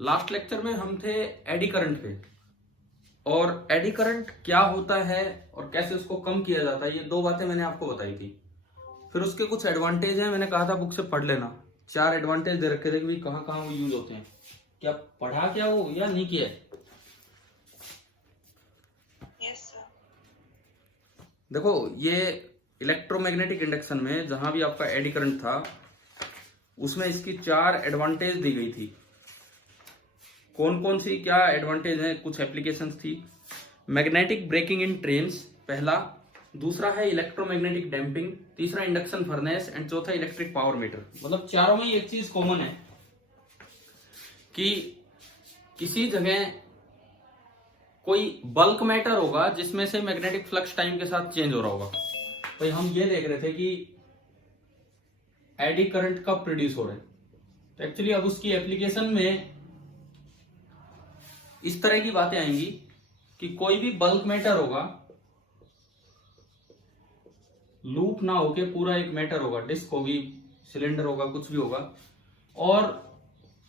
Last lecture में हम थे एडी करंट पे, और एडी करंट क्या होता है और कैसे उसको कम किया जाता है, ये दो बातें मैंने आपको बताई थी। फिर उसके कुछ एडवांटेज हैं, मैंने कहा था बुक से पढ़ लेना। 4 एडवांटेज दे रखे थे कि भाई कहाँ कहाँ वो यूज होते हैं। क्या पढ़ा क्या हो या नहीं किया है? Yes sir. देखो, ये इलेक्ट्रोमैग्नेटिक इंडक्शन में जहां भी आपका एडी करंट था उसमें इसकी 4 एडवांटेज दी गई थी। कौन कौन सी क्या एडवांटेज है? कुछ एप्लीकेशंस थी। मैग्नेटिक ब्रेकिंग इन ट्रेन्स पहला, दूसरा है इलेक्ट्रोमैग्नेटिक डैम्पिंग, तीसरा इंडक्शन फर्नेस एंड चौथा इलेक्ट्रिक पावर मीटर। मतलब चारों में एक चीज कॉमन है कि किसी जगह कोई बल्क मैटर होगा जिसमें से मैग्नेटिक फ्लक्स टाइम के साथ चेंज हो रहा होगा। तो हम ये देख रहे थे कि एडी करंट कब प्रोड्यूस हो रहे हैं। तो एक्चुअली अब उसकी एप्लीकेशन में इस तरह की बातें आएंगी कि कोई भी बल्क मैटर होगा, लूप ना होके पूरा एक मैटर होगा, डिस्क होगी, सिलेंडर होगा, कुछ भी होगा, और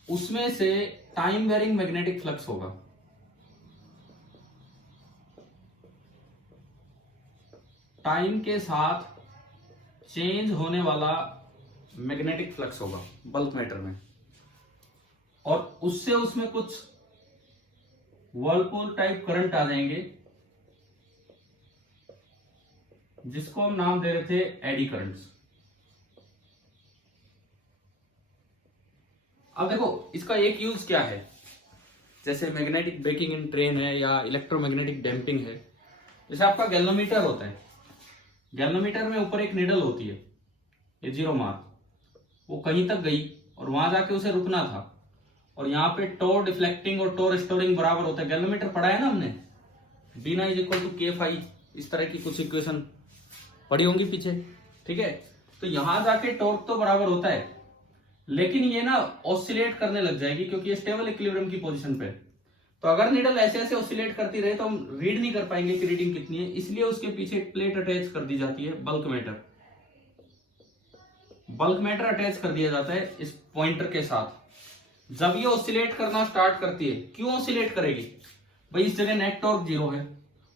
उसमें से टाइम वेरिंग मैग्नेटिक फ्लक्स होगा। टाइम के साथ चेंज होने वाला मैग्नेटिक फ्लक्स होगा बल्क मैटर में, और उससे उसमें कुछ वर्लपूल टाइप करंट आ जाएंगे जिसको हम नाम दे रहे थे एडी करंट्स। अब देखो, इसका एक यूज क्या है। जैसे मैग्नेटिक ब्रेकिंग इन ट्रेन है या इलेक्ट्रोमैग्नेटिक डैम्पिंग है। जैसे आपका गैल्वेनोमीटर होता है, गैल्वेनोमीटर में ऊपर एक निडल होती है, ये 0 मार्क, वो कहीं तक गई और वहां जाके उसे रुकना था, और यहाँ पे टोर डिफ्लेक्टिंग और टोर स्टोरिंग बराबर होता है। गैल्वेनोमीटर पढ़ा है ना हमने, बीना इज इक्वल टू के फाई, इस तरह की कुछ इक्वेशन पढ़ी होंगी पीछे, ठीक है। तो यहां जाके टॉर्क तो बराबर होता है, लेकिन ये ना ऑसिलेट करने लग जाएगी क्योंकि ये स्टेबल इक्विलिब्रियम की पोजीशन पे। तो अगर नीडल ऐसे ऐसे ऑसिलेट करती रहे तो हम रीड नहीं कर पाएंगे कि रीडिंग कितनी है, इसलिए उसके पीछे एक प्लेट अटैच कर दी जाती है, bulk matter. Bulk matter attach कर दिया जाता है इस पॉइंटर के साथ। जब ये ऑसिलेट करना स्टार्ट करती है, क्यों ऑसिलेट करेगी भाई? इस जगह नेट टॉर्क 0 है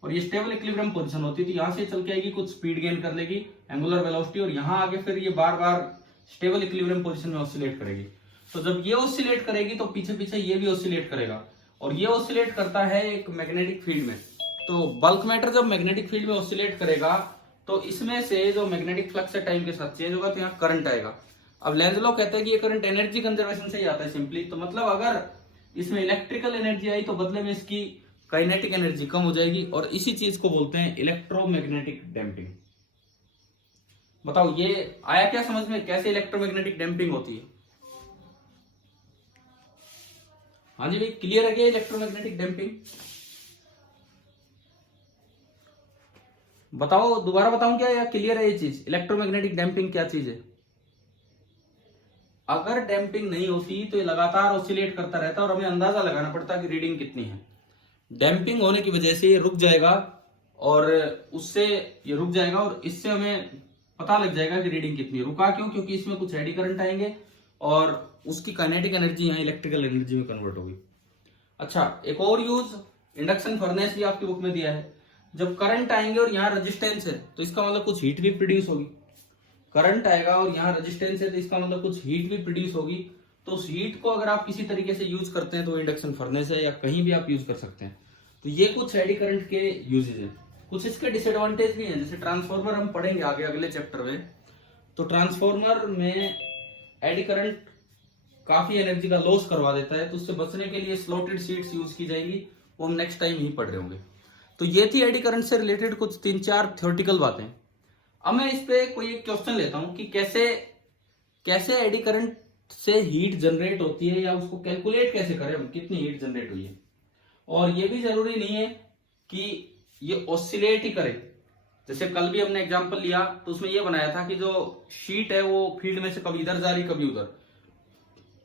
और ये स्टेबल इक्विलिब्रियम पोजीशन होती है, तो यहां से चल के आएगी, कुछ स्पीड गेन कर लेगी, एंगुलर वेलोसिटी, और यहां आगे फिर ये बार बार स्टेबल इक्विलिब्रियम पोजीशन में ऑसिलेट करेगी। तो जब ये ऑसिलेट करेगी तो पीछे पीछे ये भी ऑसिलेट करेगा, और ये ऑसिलेट करता है एक मैग्नेटिक फील्ड में। तो बल्क मैटर जब मैग्नेटिक फील्ड में ऑसिलेट करेगा तो इसमें से जो मैग्नेटिक फ्लक्स है टाइम के साथ चेंज होगा, तो यहाँ करंट आएगा। अब लेंज लॉ कहता है कि ये करंट एनर्जी कंजर्वेशन से ही आता है सिंपली। तो मतलब अगर इसमें इलेक्ट्रिकल एनर्जी आई तो बदले में इसकी काइनेटिक एनर्जी कम हो जाएगी, और इसी चीज को बोलते हैं इलेक्ट्रोमैग्नेटिक डैम्पिंग। बताओ ये आया क्या समझ में, कैसे इलेक्ट्रोमैग्नेटिक डैम्पिंग होती है? हाँ जी भाई, क्लियर है क्या इलेक्ट्रोमैग्नेटिक डैम्पिंग? बताओ, दोबारा बताऊं क्या या क्लियर है ये चीज? इलेक्ट्रोमैग्नेटिक डैम्पिंग क्या चीज है? अगर डैम्पिंग नहीं होती तो ये लगातार ऑसिलेट करता रहता और हमें अंदाजा लगाना पड़ता कि रीडिंग कितनी है। डैम्पिंग होने की वजह से ये रुक जाएगा, और उससे ये रुक जाएगा और इससे हमें पता लग जाएगा कि रीडिंग कितनी है। रुका क्यों? क्योंकि इसमें कुछ एडी करंट आएंगे और उसकी काइनेटिक एनर्जी यहाँ इलेक्ट्रिकल एनर्जी में कन्वर्ट होगी। अच्छा, एक और यूज इंडक्शन फर्नेस भी आपकी बुक में दिया है। जब करंट आएंगे और यहाँ रेजिस्टेंस है तो इसका मतलब कुछ हीट भी प्रोड्यूस होगी। करंट आएगा और यहाँ रेजिस्टेंस है तो इसका मतलब कुछ हीट भी प्रोड्यूस होगी। तो उस हीट को अगर आप किसी तरीके से यूज करते हैं तो इंडक्शन फर्नेस है, या कहीं भी आप यूज कर सकते हैं। तो ये कुछ एडी करंट के यूजेज हैं। कुछ इसके डिसएडवांटेज भी हैं, जैसे ट्रांसफार्मर हम पढ़ेंगे आगे अगले चैप्टर में। तो ट्रांसफार्मर में एडी करंट काफी एनर्जी का लॉस करवा देता है, तो उससे बचने के लिए स्लॉटेड शीट्स यूज की जाएगी, वो हम नेक्स्ट टाइम ही पढ़ रहे होंगे। तो ये थी एडी करंट से रिलेटेड कुछ 3-4 थ्योरेटिकल बातें। अब मैं इस पे कोई एक क्वेश्चन लेता हूं कि कैसे एडी करंट से हीट जनरेट होती है, या उसको कैलकुलेट कैसे करें हम, कितनी हीट जनरेट हुई है। और ये भी जरूरी नहीं है कि ये ऑसिलेट ही करे। जैसे कल भी हमने एग्जांपल लिया तो उसमें ये बनाया था कि जो शीट है वो फील्ड में से कभी इधर जा रही कभी उधर,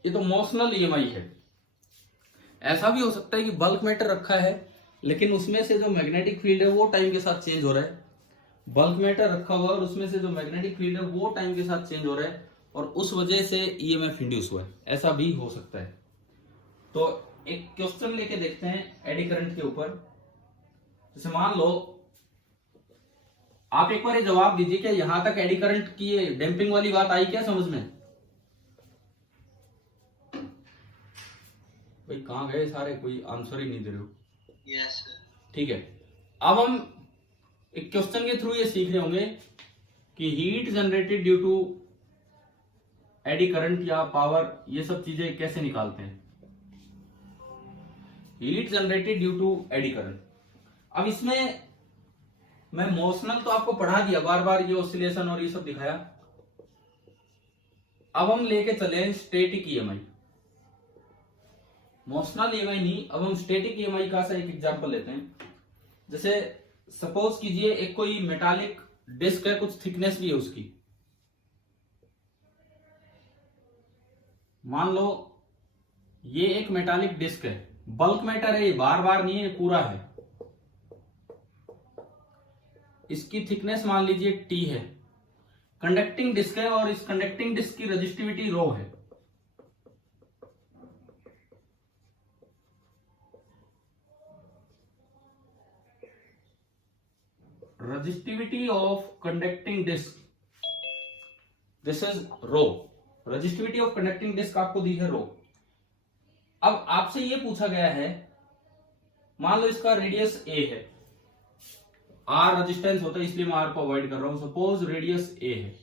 ये तो मोशनल ईएमआई है। ऐसा भी हो सकता है कि बल्क मैटर रखा है लेकिन उसमें से जो मैग्नेटिक फील्ड है वो टाइम के साथ चेंज हो रहा है। बल्क मैटर रखा हुआ है और उसमें से जो मैग्नेटिक फील्ड है वो टाइम के साथ चेंज हो रहा है, और उस वजह से ईएमएफ इंड्यूस हुआ है। ऐसा भी हो सकता है। तो एक क्वेश्चन लेके देखते हैं एडी करंट के ऊपर। जैसे मान लो आप एक बार ये जवाब दीजिए कि यहां तक एडी करंट की ये डैम्पिंग वाली बात आई क्या समझ में? भाई कहां गए सारे, कोई आंसर ही नहीं दे रहे हो। यस ठीक है, अब हम एक क्वेश्चन के थ्रू ये सीख रहे होंगे कि heat generated due to eddy current या पावर, ये सब चीजें कैसे निकालते हैं। Heat generated due to eddy current. अब इसमें मैं मोशनल तो आपको पढ़ा दिया, बार बार ये ऑसिलेशन और ये सब दिखाया। अब हम लेके चले स्टैटिक ईएमआई, मोशनल ईएमआई नहीं, अब हम स्टैटिक ईएमआई का सा एक एग्जांपल लेते हैं। जैसे सपोज कीजिए एक कोई मेटालिक डिस्क है, कुछ थिकनेस भी है उसकी, मान लो ये एक मेटालिक डिस्क है, बल्क मैटर है, ये बार बार नहीं है, ये पूरा है। इसकी थिकनेस मान लीजिए T है, कंडक्टिंग डिस्क है और इस कंडक्टिंग डिस्क की रेजिस्टिविटी रो है। Resistivity of conducting disc, this is rho. Resistivity of conducting disc आपको दी है रो। अब आपसे ये पूछा गया है, मान लो इसका रेडियस a है, r रेजिस्टेंस होता है इसलिए मैं r को अवॉइड कर रहा हूं। सपोज रेडियस a है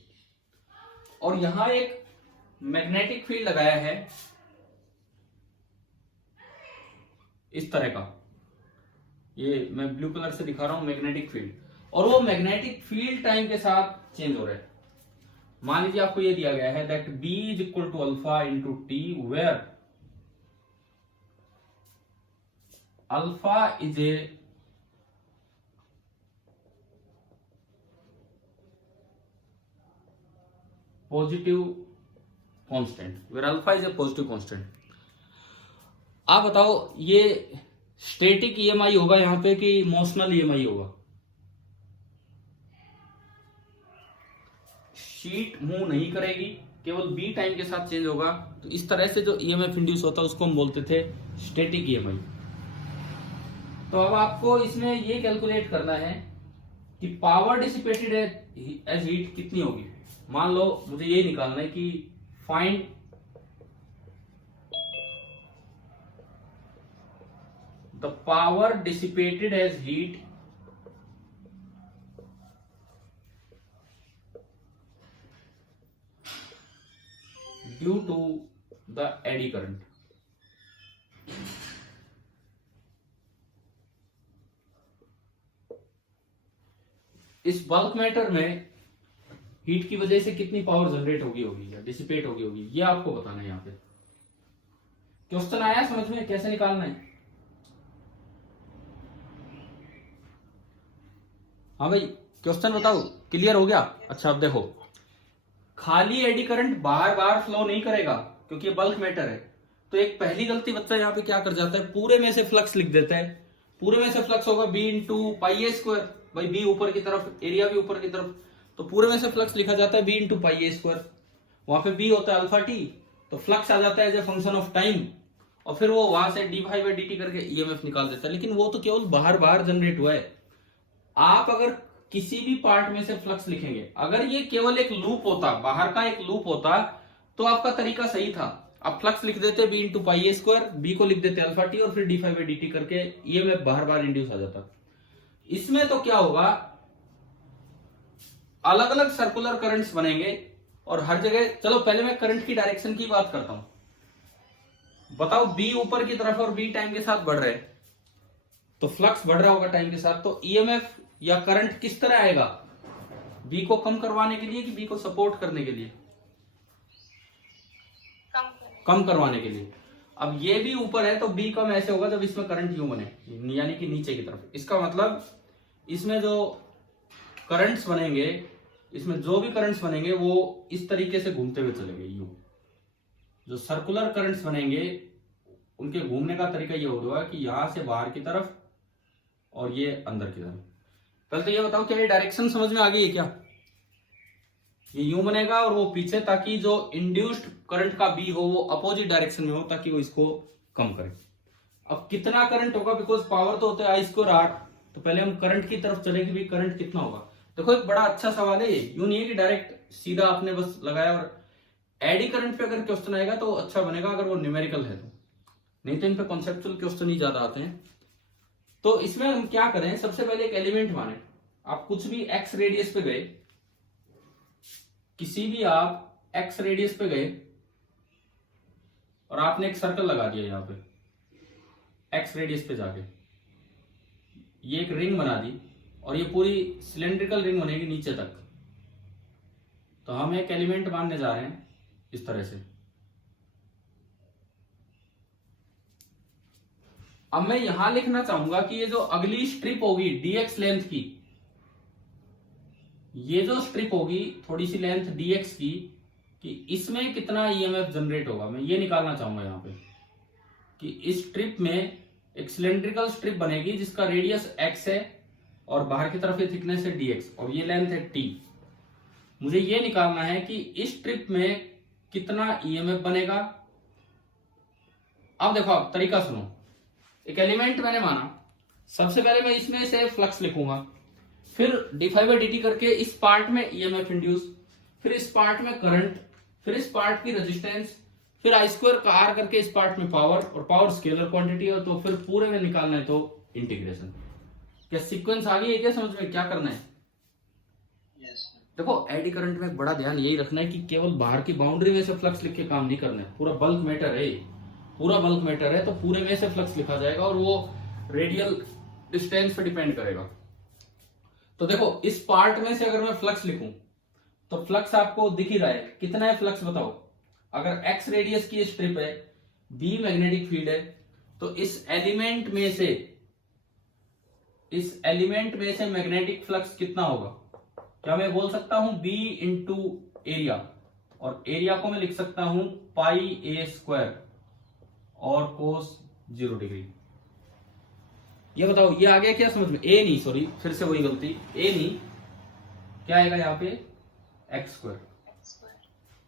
और यहां एक मैग्नेटिक फील्ड लगाया है इस तरह का, ये मैं ब्लू कलर से दिखा रहा हूं मैग्नेटिक फील्ड, और वो मैग्नेटिक फील्ड टाइम के साथ चेंज हो रहा है। मान लीजिए आपको ये दिया गया है that b is equal to alpha into t, where alpha is a positive constant, where alpha is a positive constant. आप बताओ ये स्टैटिक ईएमआई होगा यहां पे कि मोशनल ईएमआई होगा? शीट मूव नहीं करेगी, केवल बी टाइम के साथ चेंज होगा। तो इस तरह से जो ईएमएफ इंड्यूस होता है उसको हम बोलते थे स्टैटिक ईएमआई। तो अब आपको इसमें ये कैलकुलेट करना है कि पावर डिसिपेटेड एज हीट कितनी होगी। मान लो मुझे ये निकालना है कि find the power dissipated as heat due to the eddy current. इस बल्क मैटर में हीट की वजह से कितनी पावर जनरेट होगी या डिसिपेट होगी, ये आपको बताना है। यहां पे क्वेश्चन आया समझ में, कैसे निकालना है? हाँ भाई क्वेश्चन बताओ, क्लियर हो गया? अच्छा अब देखो, खाली एडी करंट बार बार फ्लो नहीं करेगा क्योंकि ये बल्क मैटर है। तो एक पहली गलती बच्चा यहाँ पे क्या कर जाता है, पूरे में से फ्लक्स लिख देता है। पूरे में से फ्लक्स होगा b इंटू पाई ए स्क्वायर, भाई b ऊपर की तरफ, एरिया भी ऊपर की तरफ, तो पूरे में से फ्लक्स लिखा जाता है b इंटू पाई ए स्क्वायर। वहां पे b होता है अल्फा टी, तो फ्लक्स आ जाता है as a function of time, और फिर वो वहां से डी बाई डी टी करके ईएमएफ निकाल देता है। लेकिन वो तो केवल बाहर बाहर जनरेट हुआ है। आप अगर किसी भी पार्ट में से फ्लक्स लिखेंगे, अगर ये केवल एक लूप होता, बाहर का एक लूप होता, तो आपका तरीका सही था। आप फ्लक्स लिख देते बी इंटू पाई ए स्क्वायर, बी को लिख देते अल्फा टी, और फिर D five by D t करके ईएमएफ बाहर बाहर इंड्यूस आ जाता। इसमें तो क्या होगा, अलग अलग सर्कुलर करंट्स बनेंगे और हर जगह। चलो पहले मैं करंट की डायरेक्शन की बात करता हूं। बताओ बी ऊपर की तरफ और बी टाइम के साथ बढ़ रहे, तो फ्लक्स बढ़ रहा होगा टाइम के साथ, तो ईएमएफ या करंट किस तरह आएगा, बी को कम करवाने के लिए कि बी को सपोर्ट करने के लिए? कम करवाने के लिए। अब ये भी ऊपर है तो बी कम ऐसे होगा जब इसमें करंट यूं बने, यानी कि नीचे की तरफ। इसका मतलब इसमें जो करंट्स बनेंगे, इसमें जो भी करंट्स बनेंगे वो इस तरीके से घूमते हुए चलेंगे यूं। जो सर्कुलर करंट्स बनेंगे उनके घूमने का तरीका ये होगा कि यहां से बाहर की तरफ और ये अंदर की तरफ। पहले तो ये बताओ क्या ये डायरेक्शन समझ में आ गई है क्या? ये यूं बनेगा और वो पीछे, ताकि जो इंड्यूस्ड करंट का बी हो वो अपोजिट डायरेक्शन में हो, ताकि वो इसको कम करें। अब कितना करंट होगा, बिकॉज पावर तो होता है आई स्क्वायर आर, तो पहले हम करंट की तरफ चले कि भाई करंट कितना होगा। देखो एक बड़ा अच्छा सवाल है ये, यूं नहीं है कि डायरेक्ट सीधा आपने बस लगाया। और एडी करंट पे अगर क्वेश्चन आएगा तो अच्छा बनेगा, अगर वो न्यूमेरिकल है तो, नहीं तो इन पे कॉन्सेप्चुअल क्वेश्चन ही ज्यादा आते हैं। तो इसमें हम क्या करें, सबसे पहले एक एलिमेंट माने, आप कुछ भी एक्स रेडियस पे गए, किसी भी आप एक्स रेडियस पे गए और आपने एक सर्कल लगा दिया यहां पे एक्स रेडियस पे जाके, ये एक रिंग बना दी और ये पूरी सिलेंड्रिकल रिंग बनेगी नीचे तक। तो हम एक एलिमेंट मानने जा रहे हैं इस तरह से। अब मैं यहां लिखना चाहूंगा कि ये जो अगली स्ट्रिप होगी dx लेंथ की, ये जो स्ट्रिप होगी थोड़ी सी लेंथ dx की, कि इसमें कितना ईएमएफ जनरेट होगा, मैं ये निकालना चाहूंगा यहां पे कि इस स्ट्रिप में एक सिलेंड्रिकल स्ट्रिप बनेगी जिसका रेडियस x है और बाहर की तरफ ये थिकनेस है dx और ये लेंथ है t। मुझे ये निकालना है कि इस स्ट्रिप में कितना ईएमएफ बनेगा। अब देखो, आप तरीका सुनो, एक एलिमेंट मैंने माना, सबसे पहले मैं इसमें से फ्लक्स लिखूंगा, फिर d∅dt करके इस पार्ट में ईएमएफ इंड्यूस, फिर इस पार्ट में करंट, फिर इस पार्ट की रेजिस्टेंस, फिर आई स्क्वायर का आर करके इस पार्ट में पावर, और पावर स्केलर क्वांटिटी है तो फिर पूरे में निकालना है तो इंटीग्रेशन। क्या सीक्वेंस आ गई है क्या समझ में, क्या करना है? देखो एडी करंट में एक बड़ा ध्यान यही रखना है कि केवल बाहर की बाउंड्री में से फ्लक्स लिख के काम नहीं करना है, पूरा बल्क मैटर है, पूरा बल्क मैटर है तो पूरे में से फ्लक्स लिखा जाएगा और वो रेडियल डिस्टेंस पे डिपेंड करेगा। तो देखो इस पार्ट में से अगर मैं फ्लक्स लिखूं तो फ्लक्स आपको दिख ही रहा है, कितना है फ्लक्स बताओ। अगर एक्स रेडियस की स्ट्रिप है, बी मैग्नेटिक फील्ड है, तो इस एलिमेंट में से मैग्नेटिक फ्लक्स कितना होगा? क्या मैं बोल सकता हूं बी इंटू एरिया, और एरिया को मैं लिख सकता हूं पाई ए स्क्वायर और कोस 0 डिग्री। ये बताओ ये आ गया क्या समझ में? ए नहीं, सॉरी फिर से वही गलती, ए नहीं, क्या आएगा यहाँ पे एक्स स्क्वायर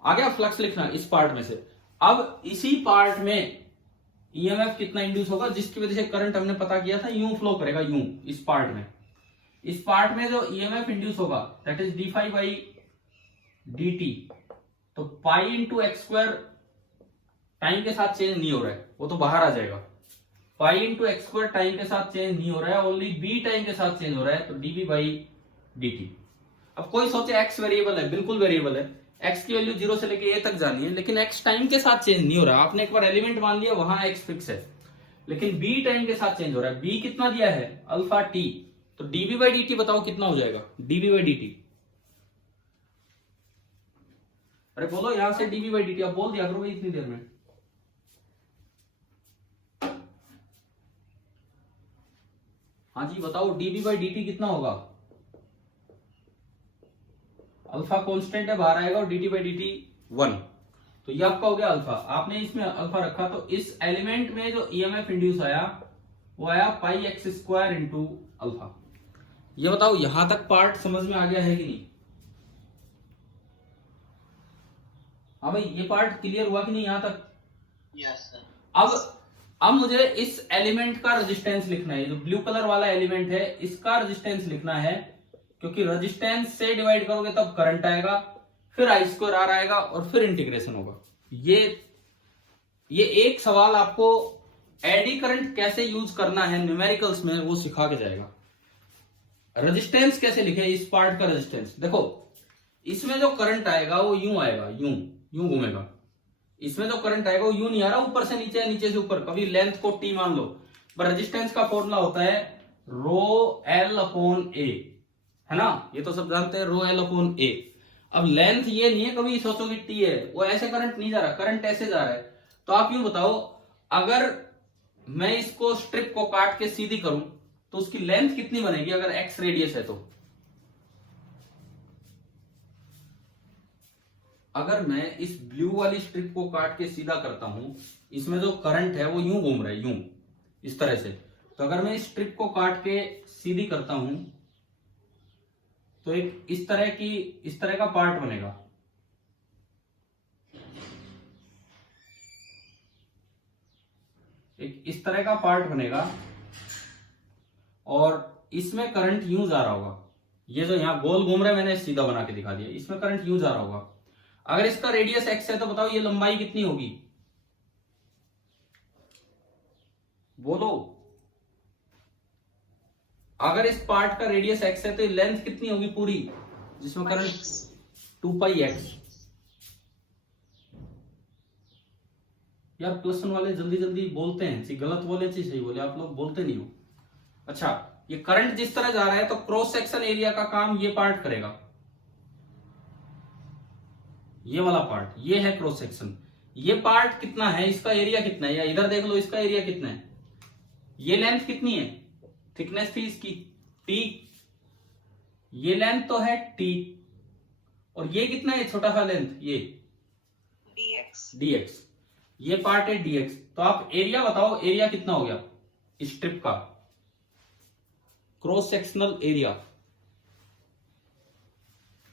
आ गया। फ्लक्स लिखना इस पार्ट में से। अब इसी पार्ट में ईएमएफ कितना इंड्यूस होगा, जिसकी वजह से करंट हमने पता किया था यूं फ्लो करेगा, यूं इस पार्ट में। इस पार्ट में जो ईएमएफ इंड्यूस होगा दैट इज d∅dt, तो pi into x square time के साथ चेंज नहीं हो रहा है, वो तो बाहर आ जाएगा। Pi into x square time के साथ चेंज नहीं हो रहा है, ओनली बी टाइम के साथ चेंज हो रहा है, तो dv/dt। अब कोई सोचे एक्स वेरिएबल है, बिल्कुल वेरिएबल है, एक्स की वैल्यू 0 से लेके a तक जानी है, लेकिन एक्स टाइम के साथ चेंज नहीं हो रहा। आपने एक बार एलिमेंट मान लिया, वहां एक्स फिक्स है, लेकिन बी टाइम के साथ चेंज हो रहा है। बी कितना दिया है? अल्फा टी, तो dv/dt बताओ कितना हो जाएगा dv/dt। अरे बोलो यहां से dv/dt, आप बोल दिया करो भाई इतनी देर में। हाँ जी बताओ dv/dt कितना होगा? अल्फा कांस्टेंट है, बाहर आएगा, और dt/dt 1, तो ये आपका हो गया अल्फा। आपने इसमें अल्फा रखा तो इस एलिमेंट में जो ईएमएफ इंड्यूस आया वो आया पाई एक्स स्क्वायर इंटू अल्फा। ये बताओ यहां तक पार्ट समझ में आ गया है कि नहीं? हाँ भाई ये पार्ट क्लियर हुआ कि नहीं यहां तक? Yes sir. अब मुझे इस एलिमेंट का रेजिस्टेंस लिखना है, जो ब्लू कलर वाला एलिमेंट है इसका रेजिस्टेंस लिखना है, क्योंकि रेजिस्टेंस से डिवाइड करोगे तब करंट आएगा, फिर आई स्क्वायर आर आएगा और फिर इंटीग्रेशन होगा। ये एक सवाल आपको एडी करंट कैसे यूज करना है न्यूमेरिकल्स में वो सिखा के जाएगा। रेजिस्टेंस कैसे लिखे, इस पार्ट का रेजिस्टेंस देखो, इसमें जो करंट आएगा वो यूं आएगा, यूं घूमेगा। इसमें जो करंट आएगा वो यूं नहीं आ रहा ऊपर से नीचे, नीचे से ऊपर। कभी लेंथ को टी मान लो, पर रेजिस्टेंस का फॉर्मूला होता है रो एल अपॉन ए, है ना, ये तो सब जानते हैं, रो एल अपॉन ए। अब लेंथ ये नहीं है कभी सोचो कि टी है, वो ऐसे करंट नहीं जा रहा, करंट ऐसे जा रहा है। तो आप यूं बताओ, अगर मैं इसको स्ट्रिप को काट के सीधी करूं तो उसकी लेंथ कितनी बनेगी अगर एक्स रेडियस है तो? अगर मैं इस ब्लू वाली स्ट्रिप को काट के सीधा करता हूं, इसमें जो करंट है वो यूं घूम रहा है, यूं इस तरह से। तो अगर मैं इस स्ट्रिप को काट के सीधी करता हूं तो एक इस तरह का पार्ट बनेगा। एक इस तरह का पार्ट बनेगा और इसमें करंट यूं जा रहा होगा। ये जो यहां गोल घूम रहा है मैंने सीधा बना के दिखा दिया, इसमें करंट यूं जा रहा होगा। अगर इसका रेडियस एक्स है तो बताओ ये लंबाई कितनी होगी, बोलो। अगर इस पार्ट का रेडियस एक्स है तो लेंथ कितनी होगी पूरी जिसमें करंट 2πx। यार प्लस वन वाले जल्दी जल्दी बोलते हैं, चाहे गलत बोले चाहे सही बोले, आप लोग बोलते नहीं हो। अच्छा, ये करंट जिस तरह जा रहा है तो क्रॉस सेक्शन एरिया का काम ये पार्ट करेगा, ये वाला पार्ट, ये है क्रॉस सेक्शन। ये पार्ट कितना है, इसका एरिया कितना है, या इधर देख लो इसका एरिया कितना है। ये लेंथ कितनी है, थिकनेस थी इसकी t, ये लेंथ तो है t, और ये कितना है छोटा सा लेंथ, ये dx, ये पार्ट है dx। तो आप एरिया बताओ, एरिया कितना हो गया स्ट्रिप का, क्रॉस सेक्शनल एरिया।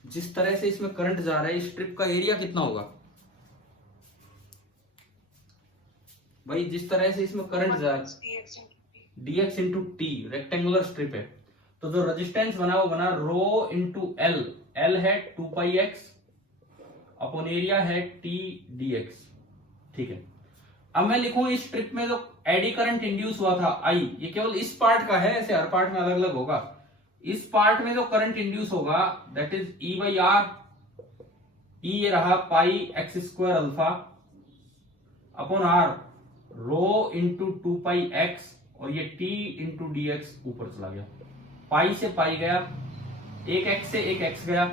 जिस तरह से इसमें करंट जा रहा है स्ट्रिप का एरिया कितना होगा भाई, जिस तरह से इसमें करंट जा रहा है dx into T, rectangular strip है। तो जो रेजिस्टेंस बना वो बना रो इंटू एल, एल है 2πx अपॉन एरिया है t dx। ठीक है, अब मैं लिखूं इस स्ट्रिप में जो एडी करंट इंड्यूस हुआ था I, ये केवल इस पार्ट का है, ऐसे हर पार्ट में अलग अलग होगा। इस पार्ट में जो करंट इंड्यूस होगा that is E by R, E ये रहा pi x square alpha upon R rho into 2πx, और ये t इंटू डी एक्स ऊपर चला गया, पाई से पाई गया, एक एक्स से एक एक्स गया।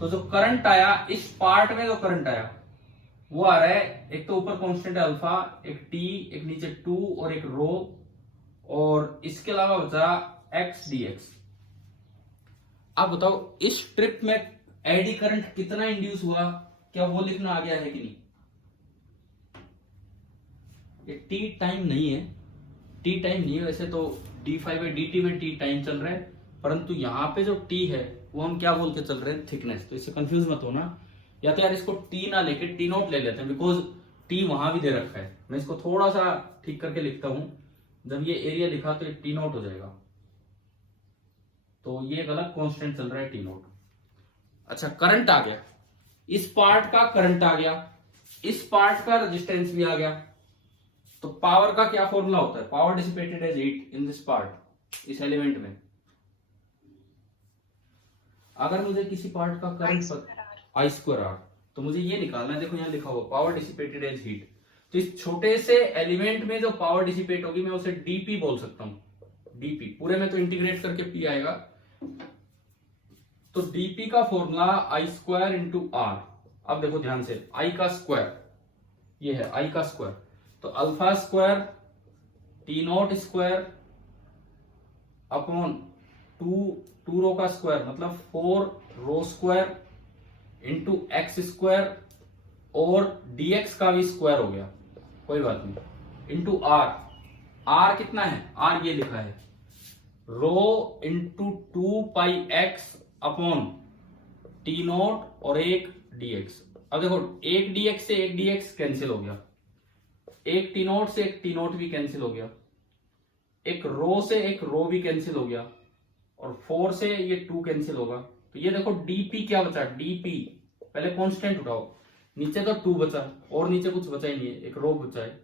तो जो करंट आया इस पार्ट में, जो करंट आया वो आ रहा है, एक तो ऊपर कांस्टेंट है अल्फा, एक t, एक नीचे 2 और एक रो, और इसके अलावा बचा x dx। आप बताओ इस स्ट्रिप में एडी करंट कितना इंड्यूस हुआ, क्या वो लिखना आ गया है कि नहीं। ये t टाइम नहीं है, t टाइम नहीं है, वैसे तो d5/dt में t टाइम चल रहा है, परंतु यहां पे जो t है वो हम क्या बोल के चल रहे हैं, थिकनेस। तो इससे कंफ्यूज मत होना, या तो यार इसको t ना लेके t नॉट ले लेते हैं, बिकॉज t वहां भी दे रखा है। मैं इसको थोड़ा सा ठीक करके लिखता हूं, जब ये एरिया लिखा तो ये t नॉट हो जाएगा, तो ये गलत कांस्टेंट चल रहा है t नॉट। अच्छा, करंट आ गया, इस पार्ट का करंट आ गया, इस पार्ट का रेजिस्टेंस भी आ गया। तो पावर का क्या फॉर्मूला होता है, power dissipated as heat in this part, इस एलिमेंट में। अगर मुझे किसी पार्ट का करंट I स्क्वायर आर, तो मुझे ये निकालना है, देखो यहाँ लिखा हुआ पावर डिसिपेटेड एज हीट। तो इस छोटे से एलिमेंट में जो पावर डिसिपेट होगी मैं उसे dp बोल सकता हूं, dp पूरे में तो इंटीग्रेट करके p आएगा। तो dp का formula I square into R. अब देखो ध्यान से, I का स्क्वायर ये है, I का स्क्वायर, तो alpha square T not square upon 2 रो का स्क्वायर मतलब 4 रो स्क्वायर इंटू एक्स स्क्वायर, और dx का भी स्क्वायर हो गया, कोई बात नहीं, इंटू आर। आर कितना है, आर ये लिखा है rho into 2πx upon T naught और एक dx। अब देखो एक dx से एक dx कैंसिल हो गया, एक टी नॉट से एक टी नॉट भी कैंसिल हो गया, एक रो से एक रो भी कैंसिल हो गया, और 4 से ये 2 कैंसिल होगा। तो ये देखो dp क्या बचा, dp पहले कांस्टेंट उठाओ, नीचे तो 2 बचा और नीचे कुछ बचा ही नहीं है, एक रो बचा है,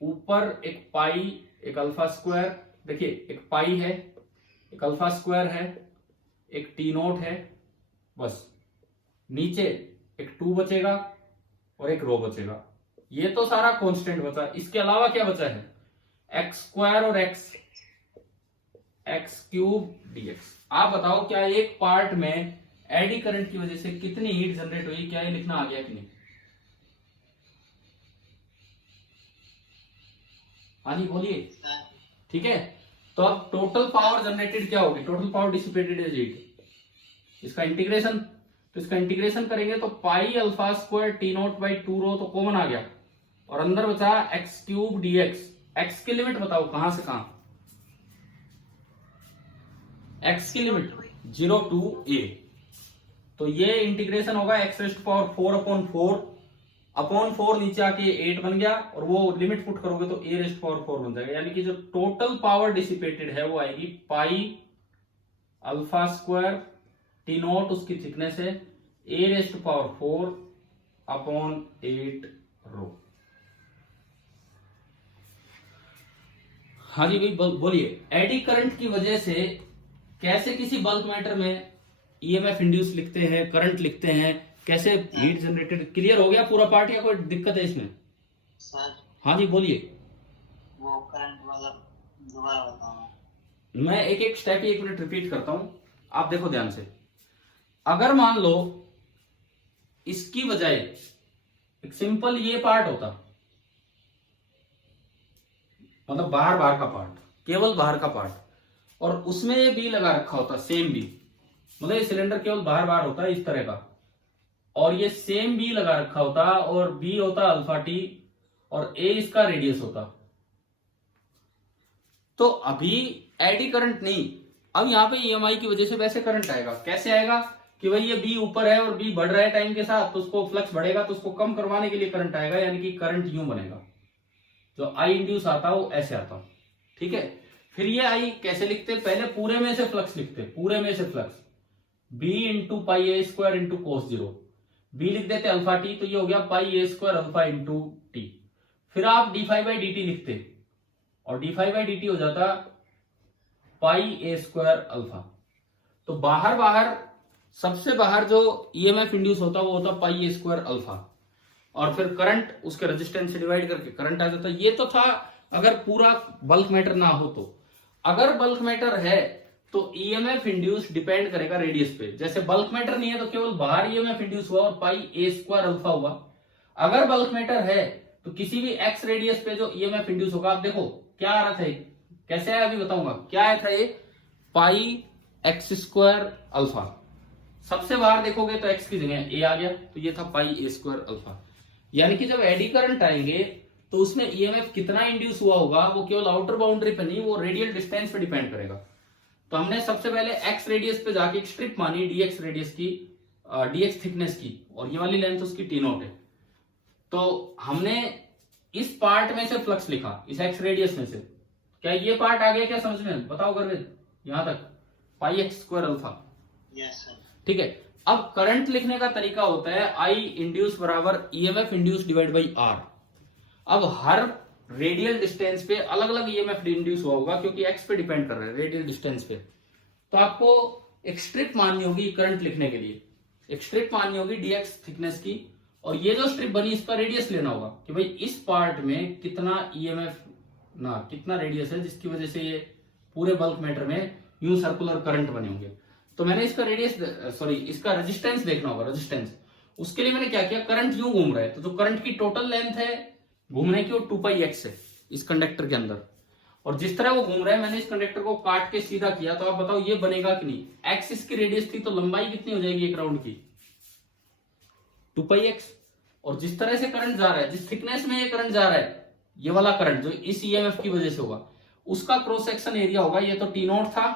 ऊपर एक पाई, एक अल्फा स्क्वायर, देखिए एक पाई है, एक अल्फा स्क्वायर है, एक टी नॉट है, बस नीचे एक 2 बचेगा और एक रो बचेगा। ये तो सारा कांस्टेंट बचा, इसके अलावा क्या बचा है, एक्स स्क्वायर और एक्स क्यूब dx। आप बताओ क्या एक पार्ट में एडी करंट की वजह से कितनी हीट जनरेट हुई, क्या ये लिखना आ गया कि नहीं। हाँ जी बोलिए, ठीक है। तो अब टोटल पावर जनरेटेड क्या होगी, total power dissipated is heat, इसका इंटीग्रेशन। तो इसका इंटीग्रेशन करेंगे तो pi alpha square T not by 2 रो तो कॉमन आ गया, और अंदर बचा एक्स क्यूब dx। एक्स की लिमिट बताओ कहां से कहां, एक्स की लिमिट 0 to a, तो ये इंटीग्रेशन होगा x raise to power 4 upon 4 upon 4 नीचे आके 8 बन गया, और वो लिमिट पुट करोगे तो a रेस्ट पावर 4 बन जाएगा। यानी कि जो टोटल पावर डिसिपेटेड है वो आएगी pi alpha square T not, उसकी थिकनेस है, a रेस्ट पावर 4 अपॉन 8 रो। हाँ जी भाई बोलिए, एडी करंट की वजह से कैसे किसी बल्क मैटर में ईएमएफ इंड्यूस लिखते हैं, करंट लिखते हैं, कैसे हीट जनरेटेड। क्लियर हो गया पूरा पार्ट या कोई दिक्कत है इसमें? सर हाँ जी बोलिए। वो करंट वाला दोबारा बताओ। मैं एक एक स्टेप 1 मिनट रिपीट करता हूं, आप देखो ध्यान से। अगर मान लो इसकी बजाय एक सिंपल ये पार्ट होता, मतलब बाहर बाहर का पार्ट, केवल बाहर का पार्ट, और उसमें ये बी लगा रखा होता, सेम बी, मतलब ये सिलेंडर केवल बाहर बाहर होता है इस तरह का, और ये सेम बी लगा रखा होता, और बी होता अल्फा टी, और ए इसका रेडियस होता, तो अभी एडी करंट नहीं, अब यहां पे ईएमआई की वजह से वैसे करंट आएगा। कैसे आएगा कि भाई ये बी ऊपर है और बी बढ़ रहा है टाइम के साथ, तो उसको फ्लक्स बढ़ेगा, तो उसको कम करवाने के लिए करंट आएगा, यानी कि करंट यूं बनेगा, जो आई इंड्यूस आता वो ऐसे आता। ठीक है, फिर ये आई कैसे लिखते, पहले पूरे में से फ्लक्स लिखते, पूरे में से फ्लक्स बी इंटू पाई ए square into cos zero, B लिख देते अल्फा टी, तो ये हो गया पाई ए स्क्वायर अल्फा इंटू टी। फिर आप D five by D T लिखते, और D five by D T हो जाता पाई ए स्क्वायर अल्फा। तो बाहर बाहर सबसे बाहर जो ईएमएफ इंड्यूस होता वो होता पाई ए स्क्वायर अल्फा, और फिर करंट उसके रेजिस्टेंस से डिवाइड करके करंट आ जाता। ये तो था अगर पूरा बल्क मैटर ना हो तो। अगर बल्क मैटर है तो ईएमएफ इंड्यूस डिपेंड करेगा रेडियस पे। जैसे बल्क मैटर नहीं है तो केवल बाहर ईएमएफ इंड्यूस हुआ और पाई ए स्क्वायर अल्फा हुआ। अगर बल्क मैटर है तो किसी भी एक्स रेडियस पे जो ईएमएफ इंड्यूस होगा, आप देखो क्या आ रहा था, कैसे आया अभी बताऊंगा, क्या आया था ये, पाई एक्स स्क्वायर अल्फा। सबसे बाहर देखोगे तो एक्स की जगह ए आ गया, तो ये था पाई ए स्क्वायर अल्फा। यानी कि जब एडी करंट आएंगे तो उसमें ईएमएफ कितना इंड्यूस हुआ होगा वो केवल आउटर बाउंड्री पे नहीं, वो रेडियल डिस्टेंस पे डिपेंड करेगा। तो हमने सबसे पहले एक्स रेडियस पे जाके एक स्ट्रिप मानी डीएक्स रेडियस की, डीएक्स थिकनेस की, और ये वाली लेंथ उसकी टी नॉट है। तो हमने इस पार्ट में से फ्लक्स लिखा, इस एक्स रेडियस में से। क्या ये पार्ट आ गया क्या समझ में, बताओ गर्वित, यहां तक pi x square alpha. Yes sir. ठीक है, अब करंट लिखने का तरीका होता है आई इंड्यूस बराबर EMF induce divide by R. अब हर रेडियल डिस्टेंस पे अलग अलग ईएमएफ इंड्यूस हुआ होगा, क्योंकि एक्स पे डिपेंड कर रहा है रेडियल डिस्टेंस पे। तो आपको एक स्ट्रिप माननी होगी करंट लिखने के लिए, एक स्ट्रिप माननी होगी डीएक्स थिकनेस की, और ये जो स्ट्रिप बनी इसका रेडियस लेना होगा कि भाई इस पार्ट में कितना ईएमएफ ना कितना रेडियस है जिसकी वजह से ये पूरे बल्क मैटर में यूं सर्कुलर करंट बने होंगे। तो मैंने इसका रेडियस इसका रेजिस्टेंस देखना होगा, रेजिस्टेंस। उसके लिए मैंने क्या किया, करंट यूं घूम रहा है, तो जो करंट की टोटल लेंथ है घूमने की वो 2 पाई एक्स है इस कंडक्टर के अंदर, और जिस तरह वो घूम रहा है मैंने इस कंडक्टर को काट के सीधा किया। तो आप बताओ ये बनेगा कि नहीं, एक्स इसकी रेडियस थी तो लंबाई कितनी हो जाएगी एक राउंड की, 2 पाई एक्स। और जिस तरह से करंट जा रहा है, जिस थिकनेस में ये करंट जा रहा है, ये वाला करंट जो इस ईएमएफ की वजह से होगा, उसका क्रॉस सेक्शन एरिया होगा, ये तो टी नॉट था,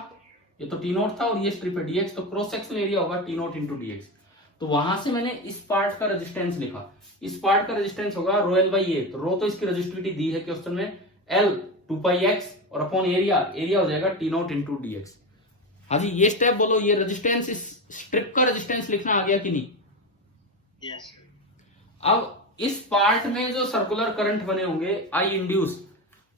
ये तो टी नॉट था, और ये स्ट्रिप है डीएक्स, तो क्रॉस सेक्शन एरिया होगा टी नॉट इंटू डीएक्स। तो वहां से मैंने इस पार्ट का रेजिस्टेंस लिखा, इस पार्ट का रेजिस्टेंस होगा रो एल बाई ए। तो रो तो इसकी रेजिस्टिविटी दी है क्वेश्चन में, एल 2 पाई एक्स, और अपॉन एरिया, एरिया हो जाएगा टी नॉट इंटू डीएक्स। हाँ जी, ये स्टेप बोलो, ये रेजिस्टेंस, इस स्ट्रिप का रेजिस्टेंस लिखना आ गया कि नहीं? यस। अब इस पार्ट में जो सर्कुलर करंट बने होंगे I induce,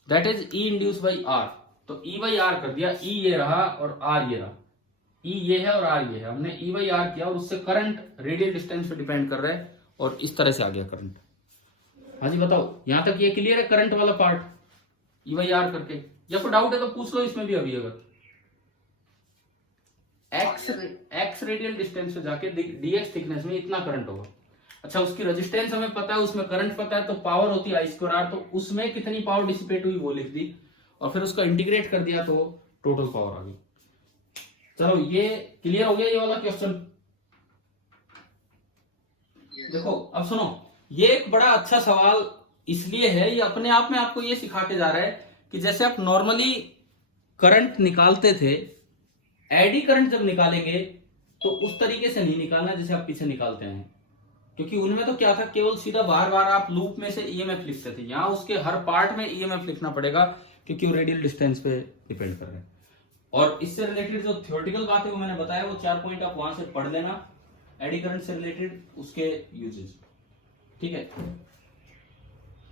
that is E induce by R. तो ई बाई आर कर दिया, ई ये रहा और आर ये रहा, ई ये है और आर ये है, हमने ई बाई आर किया, और उससे करंट रेडियल डिस्टेंस पे डिपेंड कर रहा है, और इस तरह से आ गया करंट। हाँ जी बताओ, यहां तक ये क्लियर है करंट वाला पार्ट, ई बाई आर करके? या कोई डाउट है तो पूछ लो इसमें भी अभी। अगर एक्स रेडियल डिस्टेंस से जाके डीएक्स थिकनेस में इतना करंट होगा। अच्छा, उसकी रेजिस्टेंस हमें पता है, उसमें करंट पता है, तो पावर होती है आई स्क्वायर आर, तो उसमें कितनी पावर डिसिपेट हुई वो लिख दी, और फिर उसका इंटीग्रेट कर दिया तो टोटल पावर आ गई। चलो ये क्लियर हो गया ये वाला क्वेश्चन। देखो अब सुनो, ये एक बड़ा अच्छा सवाल इसलिए है, ये अपने आप में आपको ये सिखाते जा रहा है कि जैसे आप नॉर्मली करंट निकालते थे, एडी करंट जब निकालेंगे तो उस तरीके से नहीं निकालना जैसे आप पीछे निकालते हैं। क्योंकि उनमें तो क्या था, केवल सीधा बार बार आप लूप में से ईएमएफ लिखते थे। यहाँ उसके हर पार्ट में ईएमएफ लिखना पड़ेगा, क्योंकि वो रेडियल डिस्टेंस पे डिपेंड कर रहे हैं। और इससे रिलेटेड जो थ्योरेटिकल बात है वो मैंने बताया, वो 4 पॉइंट आप वहां से पढ़ लेना, एडी करंट से रिलेटेड उसके यूजेस। ठीक है,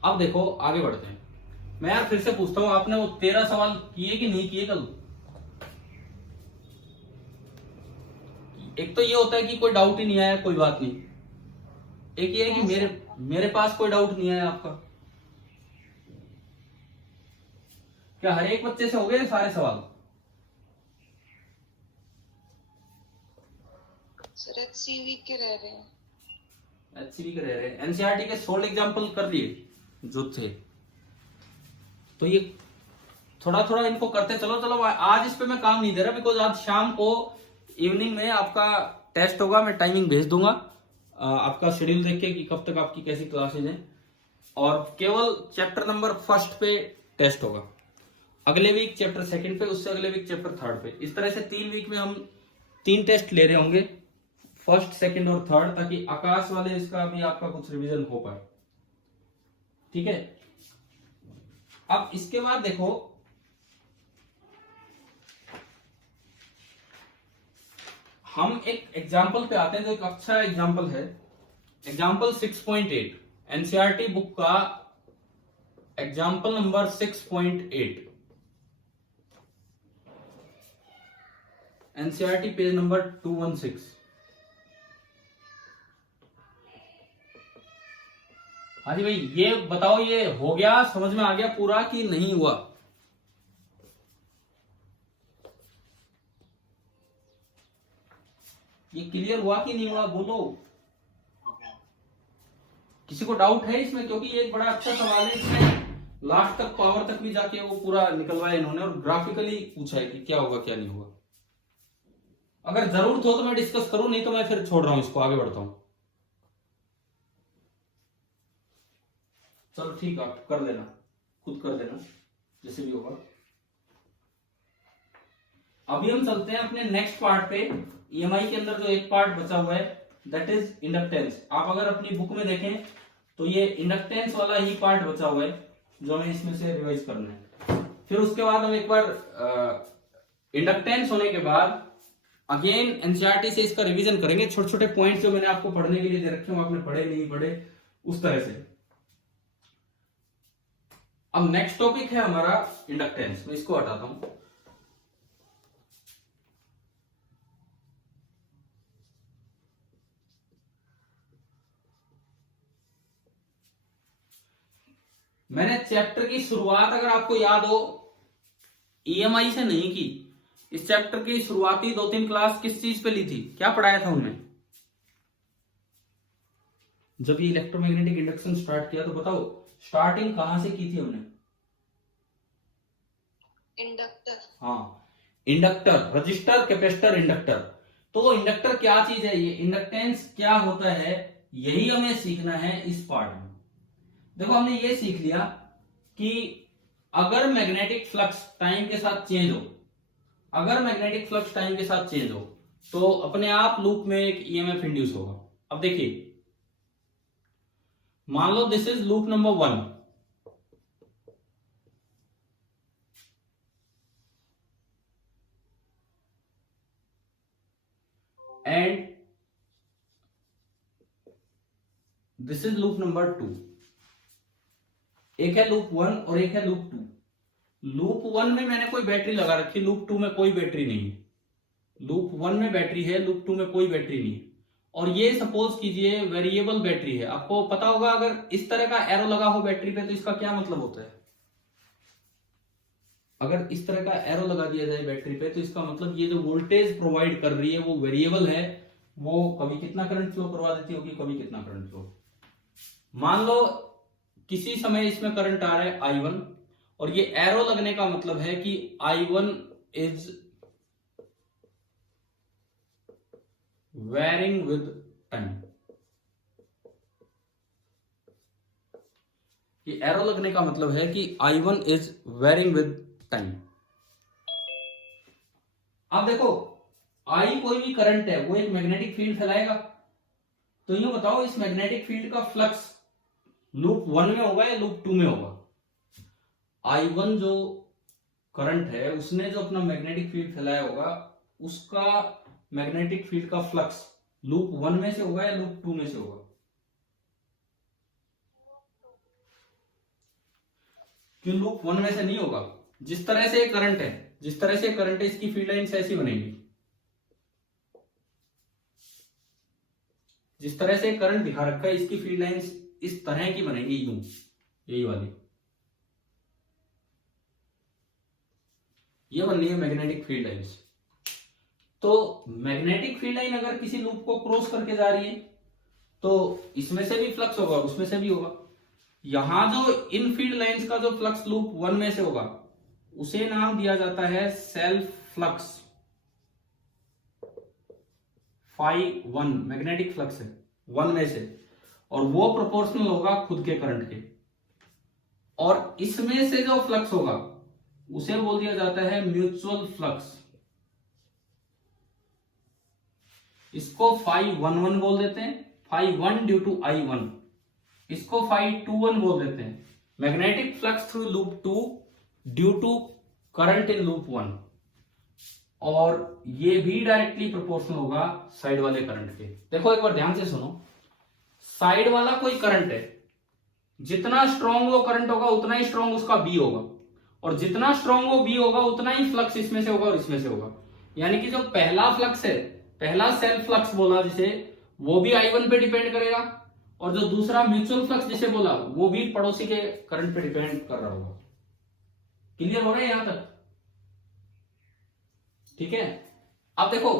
अब देखो आगे बढ़ते हैं। मैं यार फिर से पूछता हूं, आपने वो 13 सवाल किए कि नहीं किए कल? एक तो ये होता है कि कोई डाउट ही नहीं आया, कोई बात नहीं। एक ये है कि मेरे पास कोई डाउट नहीं आया आपका। क्या हर एक बच्चे से हो गए सारे सवाल? सर एचसीवी के रह रहे हैं। एचसीवी के रह रहे हैं। एनसीईआरटी के 16 एग्जाम्पल कर लिए जो थे, तो ये थोड़ा थोड़ा इनको करते चलो। चलो आज इस पे मैं काम नहीं दे रहा, बिकॉज आज शाम को इवनिंग में आपका टेस्ट होगा। मैं टाइमिंग भेज दूंगा, आपका शेड्यूल देख के कि कब तक आपकी कैसी क्लासेज हैं, और केवल चैप्टर नंबर 1 पे टेस्ट होगा। अगले वीक चैप्टर 2 पे, उससे अगले वीक चैप्टर 3 पे। इस तरह से 3 वीक में हम 3 टेस्ट ले रहे होंगे, 1st, 2nd और 3rd, ताकि आकाश वाले इसका भी आपका कुछ रिवीजन हो पाए। ठीक है, अब इसके बाद देखो, हम एक एग्जाम्पल पे आते हैं जो एक अच्छा एग्जाम्पल है। एग्जाम्पल 6.8, एनसीईआरटी बुक का example number 6.8, NCERT page number 216। हाँ जी भाई, ये बताओ, ये हो गया, समझ में आ गया पूरा कि नहीं हुआ? ये क्लियर हुआ कि नहीं हुआ, बोलो। किसी को डाउट है इसमें? क्योंकि ये एक बड़ा अच्छा सवाल है, इसमें लास्ट तक पावर तक भी जाके वो पूरा निकलवाया इन्होंने, और ग्राफिकली पूछा है कि क्या होगा क्या नहीं होगा। अगर जरूरत हो तो मैं डिस्कस करूं, नहीं तो मैं फिर छोड़ रहा हूं इसको, आगे बढ़ता हूं। चलो ठीक है, आप कर लेना, खुद कर लेना जैसे भी होगा। अभी हम चलते हैं अपने नेक्स्ट पार्ट पे। ईएमआई के अंदर जो एक पार्ट बचा हुआ है, दैट इज इंडक्टेंस। आप अगर अपनी बुक में देखें तो ये इंडक्टेंस वाला ही पार्ट बचा हुआ है जो हमें इसमें से रिवाइज करना है। फिर उसके बाद हम एक बार इंडक्टेंस होने के बाद अगेन एनसीईआरटी से इसका रिवीजन करेंगे। छोटे छोटे पॉइंट्स जो मैंने आपको पढ़ने के लिए दे रखे हो, आपने पढ़े नहीं पढ़े, उस तरह से। अब नेक्स्ट टॉपिक है हमारा इंडक्टेंस। मैं इसको हटाता हूं। मैंने चैप्टर की शुरुआत, अगर आपको याद हो, ईएमआई से नहीं की। इस चैप्टर की शुरुआती 2-3 क्लास किस चीज पे ली थी, क्या पढ़ाया था उनमें? जब ये इलेक्ट्रोमैग्नेटिक इंडक्शन स्टार्ट किया तो बताओ, स्टार्टिंग कहां से की थी हमने? इंडक्टर। हाँ, इंडक्टर, रजिस्टर, कैपेसिटर, इंडक्टर। तो इंडक्टर क्या चीज है, ये इंडक्टेंस क्या होता है, यही हमें सीखना है इस पार्ट में। देखो, हमने ये सीख लिया कि अगर मैग्नेटिक फ्लक्स टाइम के साथ चेंज हो, अगर मैग्नेटिक फ्लक्स टाइम के साथ चेंज हो तो अपने आप लूप में एक ईएमएफ इंड्यूस होगा। अब देखिए, मान लो this is loop number 1, and this is loop number 2। एक है लूप 1 और एक है लूप 2। लूप 1 में मैंने कोई बैटरी लगा रखी, लूप 2 में कोई बैटरी नहीं है। लूप 1 में बैटरी है, लूप 2 में कोई बैटरी नहीं है। और ये सपोज कीजिए वेरिएबल बैटरी है। आपको पता होगा, अगर इस तरह का एरो लगा हो बैटरी पे तो इसका क्या मतलब होता है? अगर इस तरह का एरो लगा दिया जाए बैटरी पे तो इसका मतलब ये जो वोल्टेज प्रोवाइड कर रही है वो वेरिएबल है, वो कभी कितना करंट फ्लो करवा देती होगी, कभी कितना करंट फ्लो। मान लो किसी समय इसमें करंट आ रहा है I1, और ये एरो लगने का मतलब है कि I1 is varying with time. ये एरो लगने का मतलब है कि I1 is varying with time. अब देखो, I कोई भी करंट है, वो एक मैग्नेटिक फील्ड फैलाएगा। तो ये बताओ इस मैग्नेटिक फील्ड का फ्लक्स लूप 1 में होगा या लूप 2 में होगा? I1 जो करंट है उसने जो अपना मैग्नेटिक फील्ड फैलाया होगा उसका मैग्नेटिक फील्ड का फ्लक्स लूप 1 में से होगा या लूप 2 में से होगा? क्यों लूप 1 में से नहीं होगा? जिस तरह से करंट है, जिस तरह से करंट है इसकी फील्ड लाइंस ऐसी बनेगी, जिस तरह से करंट दिखा रखा है इसकी फील्ड लाइंस इस तरह की बनेगी, यूं, यही वाली, ये बन रही है मैग्नेटिक फील्ड लाइंस। तो मैग्नेटिक फील्ड लाइन अगर किसी लूप को क्रॉस करके जा रही है तो इसमें से भी फ्लक्स होगा, उसमें से भी होगा। यहां जो इन फील्ड लाइंस का जो फ्लक्स लूप 1 में से होगा उसे नाम दिया जाता है सेल्फ फ्लक्स। φ1 मैग्नेटिक फ्लक्स है 1 में से, और वो प्रोपोर्शनल होगा खुद के करंट के। और इसमें से जो फ्लक्स होगा उसे बोल दिया जाता है म्यूचुअल फ्लक्स। इसको φ11 बोल देते हैं, φ1 ड्यू टू I1। इसको φ21 बोल देते हैं, magnetic flux through loop 2 due to current in loop 1। और ये भी डायरेक्टली प्रोपोर्शनल होगा साइड वाले करंट के। देखो एक बार ध्यान से सुनो, साइड वाला कोई करंट है, जितना स्ट्रॉन्ग वो करंट होगा उतना ही स्ट्रॉन्ग उसका बी होगा, और जितना स्ट्रॉन्ग वो बी होगा उतना ही फ्लक्स इसमें से होगा और इसमें से होगा। यानी कि जो पहला फ्लक्स है, पहला सेल्फ फ्लक्स बोला जिसे, वो भी I1 पे डिपेंड करेगा, और जो दूसरा म्यूचुअल फ्लक्स जिसे बोला वो भी पड़ोसी के करंट पे डिपेंड कर रहा होगा। क्लियर हो रहा है यहां तक? ठीक है। अब देखो,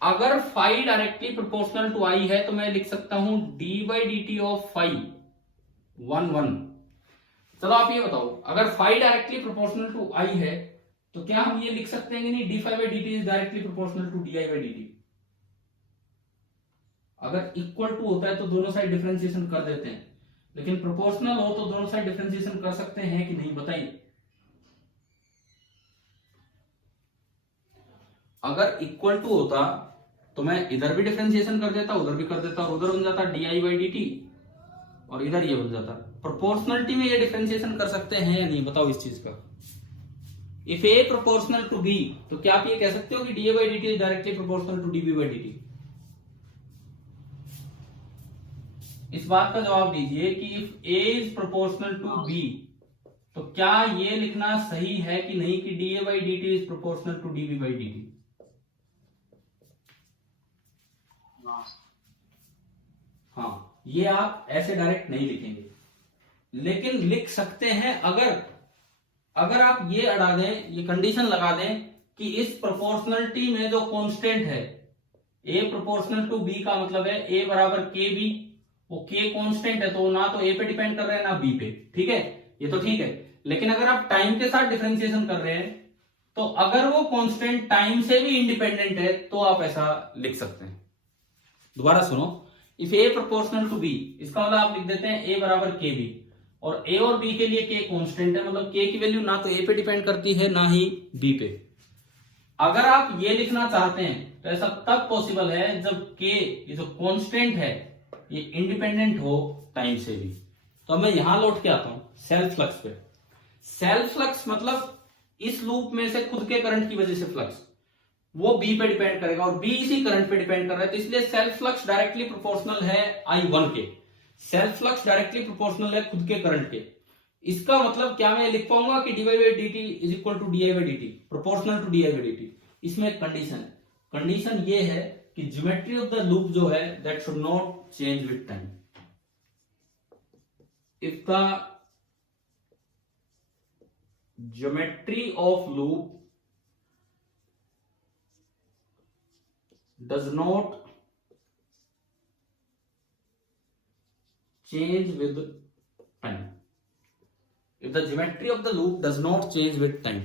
अगर फाई डायरेक्टली प्रोपोर्शनल टू आई है तो मैं लिख सकता हूं d/dt ऑफ फाई 1/1। चलो आप ये बताओ, अगर फाई डायरेक्टली प्रोपोर्शनल टू आई है तो क्या हम ये लिख सकते हैं कि नहीं d∅dt is directly proportional to di/dt? अगर इक्वल टू होता है तो दोनों साइड डिफरेंशिएशन कर देते हैं, लेकिन प्रोपोर्शनल हो तो दोनों साइड डिफरेंशिएशन कर सकते हैं कि नहीं, बताइए। अगर इक्वल टू होता तो मैं इधर भी डिफरेंशिएशन कर देता, उधर भी कर देता, और उधर बन जाता di/dt और इधर ये बन जाता। प्रोपोर्शनलिटी में ये डिफरेंशिएशन कर सकते हैं या नहीं, बताओ इस चीज का। If a proportional to b, तो क्या आप ये कह सकते हो कि da/dt is directly proportional to db/dt? इस बात का जवाब दीजिए कि if a is proportional to b, तो क्या ये लिखना सही है कि नहीं कि da/dt is proportional to db/dt? हाँ, ये आप ऐसे डायरेक्ट नहीं लिखेंगे, लेकिन लिख सकते हैं अगर आप ये अड़ा दें, ये कंडीशन लगा दें कि इस प्रोपोर्शनलिटी में जो कांस्टेंट है a प्रोपोर्शनल टू b का मतलब है a बराबर kb, वो k कांस्टेंट है तो ना तो a पे डिपेंड कर रहे हैं ना b पे, ठीक है, ये तो ठीक है। लेकिन अगर आप टाइम के साथ डिफरेंशिएशन कर रहे हैं तो अगर वो कांस्टेंट टाइम से भी इंडिपेंडेंट है तो आप ऐसा लिख सकते हैं। दोबारा सुनो, if a proportional to b, इसका मतलब आप लिख देते हैं a बराबर kb, और a और b के लिए k कांस्टेंट है, मतलब k की वैल्यू ना तो a पे डिपेंड करती है ना ही b पे। अगर आप ये लिखना चाहते हैं तो ऐसा तब पॉसिबल है जब k ये जो कांस्टेंट है ये इंडिपेंडेंट हो टाइम से भी। तो मैं यहां लौट के आता हूं सेल्फ फ्लक्स पे। सेल्फ फ्लक्स मतलब इस लूप में से खुद के करंट की वजह से फ्लक्स, वो b पे डिपेंड करेगा और b इसी करंट पे डिपेंड कर रहा है, तो इसलिए सेल्फ फ्लक्स डायरेक्टली प्रोपोर्शनल है I1 के। सेल्फ फ्लक्स डायरेक्टली प्रोपोर्शनल है खुद के करंट के। इसका मतलब क्या मैं लिख पाऊंगा कि dy/dt is equal to di/dt, proportional to di/dt? इसमें एक कंडीशन है, कंडीशन ये है कि ज्योमेट्री ऑफ द लूप जो है that should not change with time. If the geometry of loop does not change with time, if the geometry of the loop does not change with time,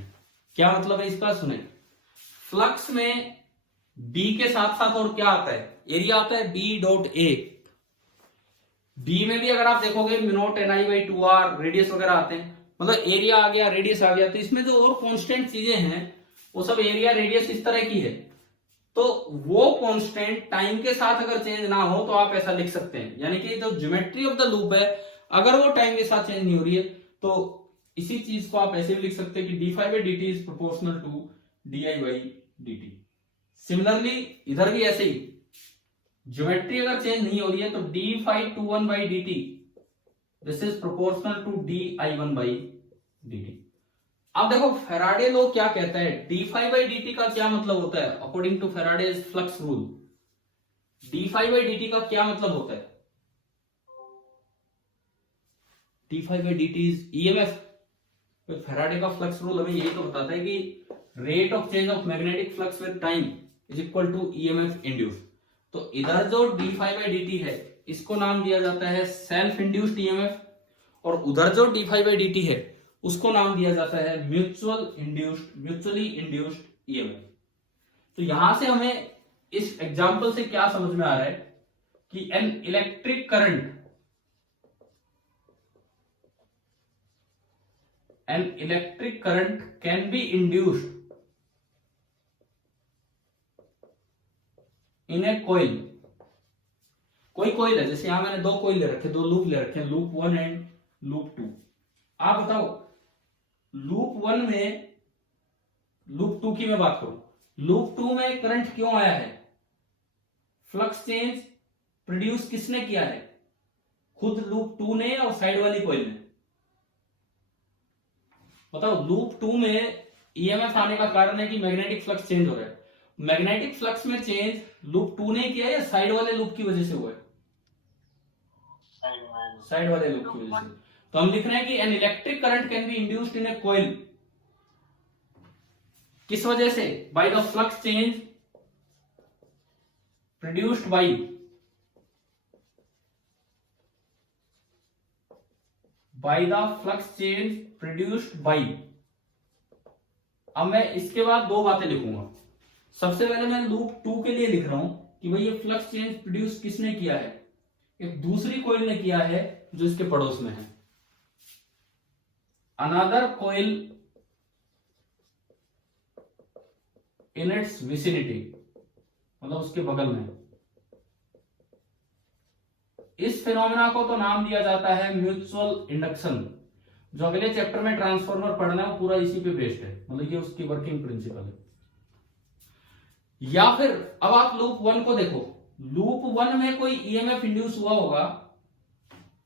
क्या मतलब है इसका? सुने, flux में b के साथ साथ और क्या आता है? एरिया आता है b.a। b में भी अगर आप देखोगे μ0 ni/2r रेडियस वगैरह आते हैं, मतलब एरिया आ गया, रेडियस आ गया। तो इसमें जो और कांस्टेंट चीजें हैं वो सब एरिया रेडियस इस तरह की है, तो वो कांस्टेंट टाइम के साथ अगर चेंज ना हो तो आप ऐसा लिख सकते हैं, यानी कि जो ज्योमेट्री ऑफ द लूप है अगर वो टाइम के साथ चेंज नहीं हो रही है तो इसी चीज को आप ऐसे भी लिख सकते हैं कि d5/dt is proportional to di/dt। Similarly इधर भी ऐसे ही ज्योमेट्री अगर चेंज नहीं हो रही है तो d5/1/dt this is proportional to di/1/dt। अब देखो फैराडे लॉ क्या कहता है, d5/dt का क्या मतलब होता है according to Faraday's flux rule. d5/dt का क्या मतलब होता है, d5/dt इज ईएमएफ। तो फैराडे का फ्लक्स रूल हमें यही तो बताता है कि rate of change of magnetic flux with time is equal to EMF induce. तो इधर जो d5/dt है इसको नाम दिया जाता है सेल्फ इंड्यूस्ड ईएमएफ, और उधर जो d5/dt है उसको नाम दिया जाता है म्यूचुअली इंड्यूस्ड ईएमएफ। तो यहां से हमें इस एग्जांपल से क्या समझ में आ रहा है कि an electric current can be induced in A coil. कोई कॉइल है, जैसे यहां मैंने दो कॉइल ले रखे, दो लूप ले रखे, लूप 1 एंड लूप 2। आप बताओ लूप 1 में, लूप 2 की मैं बात करूं, लूप 2 में करंट क्यों आया है, फ्लक्स चेंज प्रोड्यूस किसने किया है, खुद लूप 2 ने और साइड वाली कॉइल ने। बताओ लूप 2 में ईएमएफ आने का कारण है कि मैग्नेटिक फ्लक्स चेंज हो रहा है। मैग्नेटिक फ्लक्स में चेंज लूप 2 ने किया है या साइड वाले लूप की वजह से हुआ है, साइड वाले लूप की वजह से। तो हम लिख रहे हैं कि an electric current can be induced in A coil, किस वजह से, by the flux change produced by the flux change produced by. अब मैं इसके बाद दो बातें लिखूंगा। सबसे पहले मैं लूप 2 के लिए लिख रहा हूं कि भाई ये फ्लक्स चेंज प्रोड्यूस किसने किया है, एक दूसरी कॉइल ने किया है जो इसके पड़ोस में है। Another coil in its vicinity, मतलब उसके बगल में। इस फिनोमेना को तो नाम दिया जाता है म्यूचुअल इंडक्शन। जो अगले चैप्टर में ट्रांसफॉर्मर पढ़ना है वो पूरा इसी पे बेस्ड है, मतलब ये उसकी वर्किंग प्रिंसिपल है। या फिर अब आप लूप 1 को देखो, लूप 1 में कोई ईएमएफ इंड्यूस हुआ होगा,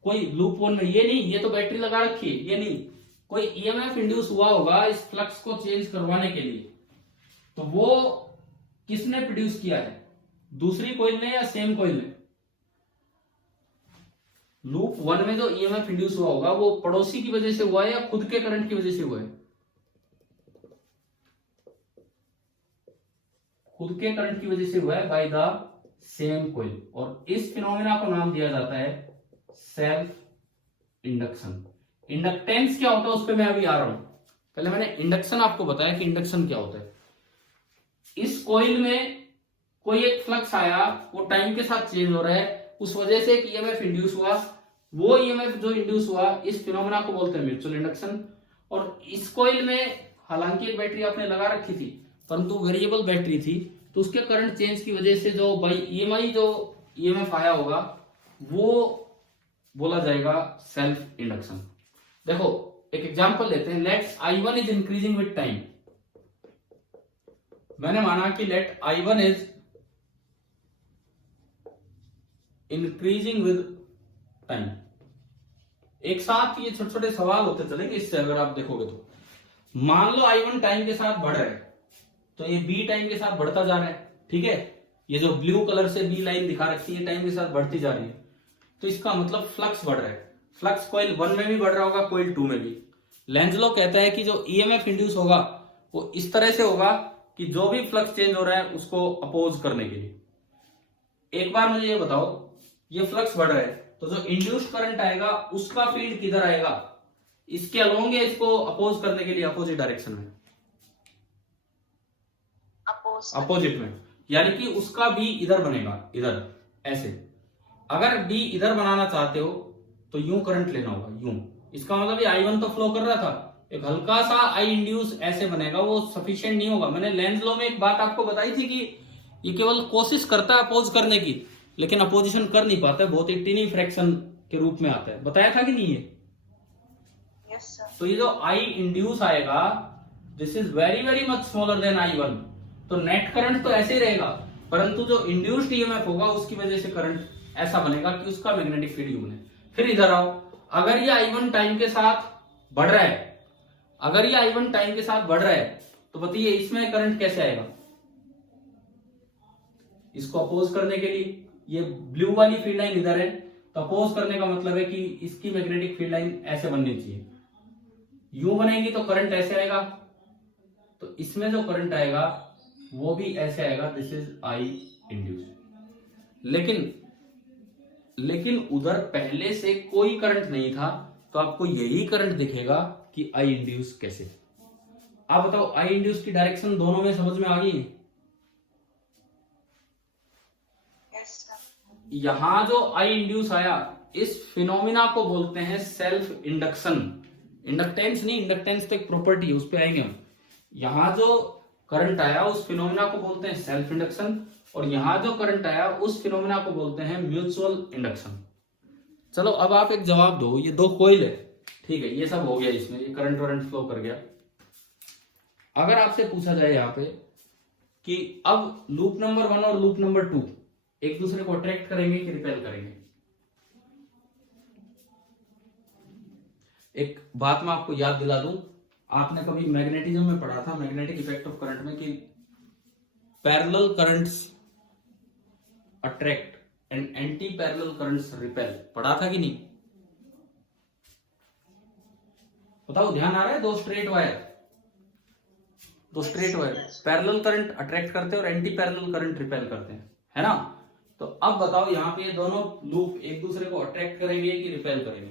कोई लूप 1 में, ये नहीं, ये तो बैटरी लगा रखी है, ये नहीं, कोई ईएमएफ इंड्यूस हुआ होगा इस फ्लक्स को चेंज करवाने के लिए। तो वो किसने प्रोड्यूस किया है, दूसरी कॉइल ने या सेम कॉइल ने। लूप 1 में जो ईएमएफ इंड्यूस हुआ होगा वो पड़ोसी की वजह से हुआ है या खुद के करंट की वजह से हुआ है, खुद के करंट की वजह से हुआ है, बाय द सेम कॉइल। और इस फिनोमेना को नाम दिया जाता है सेल्फ इंडक्शन। इंडक्टेंस क्या होता है उस पर मैं अभी आ रहा हूं, पहले मैंने इंडक्शन आपको बताया कि इंडक्शन क्या होता है। इस कॉइल में कोई एक फ्लक्स आया, वो टाइम के साथ चेंज हो रहा है, उस वजह से एक ईएमएफ इंड्यूस हुआ, वो ईएमएफ जो इंड्यूस हुआ इस फिनोमेना को बोलते हैं म्यूचुअल इंडक्शन। और इस कॉइल में हालांकि एक बैटरी आपने लगा रखी थी परंतु वेरिएबल बैटरी थी, तो उसके करंट चेंज की वजह से जो बाई ईएमआई जो ईएमएफ आया होगा वो बोला जाएगा सेल्फ इंडक्शन। देखो एक एग्जांपल लेते हैं, let I1 is increasing with time. मैंने माना कि let I1 is increasing with time. एक साथ ये छोटे छोटे सवाल होते चलेंगे इससे, अगर आप देखोगे तो मान लो I1 टाइम के साथ बढ़ रहा है, तो ये B टाइम के साथ बढ़ता जा रहा है, ठीक है। ये जो ब्लू कलर से B लाइन दिखा रखी है टाइम के साथ बढ़ती जा रही है, तो इसका मतलब फ्लक्स बढ़ रहा है। फ्लक्स कॉइल 1 में भी बढ़ रहा होगा, कॉइल 2 में भी। लेंज लॉ कहता है कि जो ईएमएफ इंड्यूस होगा वो इस तरह से होगा कि जो भी फ्लक्स चेंज हो रहा है उसको अपोज करने के लिए। एक बार मुझे ये बताओ, ये फ्लक्स बढ़ रहा है तो जो इंड्यूस्ड करंट आएगा उसका फील्ड किधर आएगा, इसके अलोंग है, इसको अपोज करने के लिए अपोजिट डायरेक्शन में, अपोजिट में, यानी कि उसका भी इधर बनेगा, इधर ऐसे। अगर डी इधर बनाना चाहते हो तो यूं करंट लेना होगा, यूं। इसका मतलब ये I1 तो फ्लो कर रहा था, एक हल्का सा I इंड्यूस ऐसे बनेगा, वो सफिशिएंट नहीं होगा। मैंने लेंज लॉ में एक बात आपको बताई थी कि ये केवल कोशिश करता है अपोज करने की, लेकिन अपोजिशन कर नहीं पाता है, बहुत ही टिनी फ्रैक्शन के रूप में आता है। बताया था कि नहीं ये? Yes sir. तो ये जो आई इंड्यूस आएगा, this is very very much smaller than I1, तो नेट करंट तो ऐसे ही रहेगा, परंतु जो इंड्यूस्ड ईएमएफ होगा उसकी वजह से करंट ऐसा बनेगा कि उसका मैग्नेटिक फील्ड यू बने। फिर इधर आओ, अगर ये I1 टाइम के साथ बढ़ रहा है, अगर ये I1 टाइम के साथ बढ़ रहा है, तो बताइए इसमें करंट कैसे आएगा? इसको अपोज करने के लिए ये ब्लू वाली फील्ड लाइन इधर है, तो अपोज करने का मतलब है कि इसकी मैग्नेटिक फील्ड लाइन ऐसे बननी चाहिए। यूं बनेगी तो करंट ऐसे आएगा, तो इसमें जो करंट आएगा वो भी ऐसे आएगा, दिस इज आई इंड्यूस। लेकिन उधर पहले से कोई करंट नहीं था, तो आपको यही करंट दिखेगा कि आई इंड्यूस कैसे। आप बताओ आई इंड्यूस की डायरेक्शन दोनों में समझ में आ गई? Yes sir. यहां जो आई इंड्यूस आया, इस फिनोमिना को बोलते हैं सेल्फ इंडक्शन। इंडक्टेंस नहीं, इंडक्टेंस तो एक प्रॉपर्टी है, उस पर आएंगे हम। यहां जो करंट आया उस फिनोमिना को बोलते हैं सेल्फ इंडक्शन, और यहां जो करंट आया उस फिनोमिना को बोलते हैं म्यूचुअल इंडक्शन। चलो अब आप एक जवाब दो, ये दो कोइल है, ठीक है, ये सब हो गया, इसमें ये करंट वरंट फ्लो कर गया। अगर आपसे पूछा जाए यहाँ पे कि अब लूप नंबर 1 और लूप नंबर 2 एक दूसरे को अट्रैक्ट करेंगे कि रिपेल करेंगे? एक बात मैं आपको याद दिला दूं, आपने कभी मैग्नेटिज्म में पढ़ा था, मैग्नेटिक इफेक्ट ऑफ करंट में, कि parallel currents attract and anti parallel currents repel, पढ़ा था कि नहीं? बताओ, ध्यान आ रहा है? दो straight wire parallel current attract करते हैं और एंटी पैरेलल करंट रिपेल करते हैं, है ना? तो अब बताओ यहाँ पे ये दोनों लूप एक दूसरे को अट्रैक्ट करेंगे कि रिपेल करेंगे?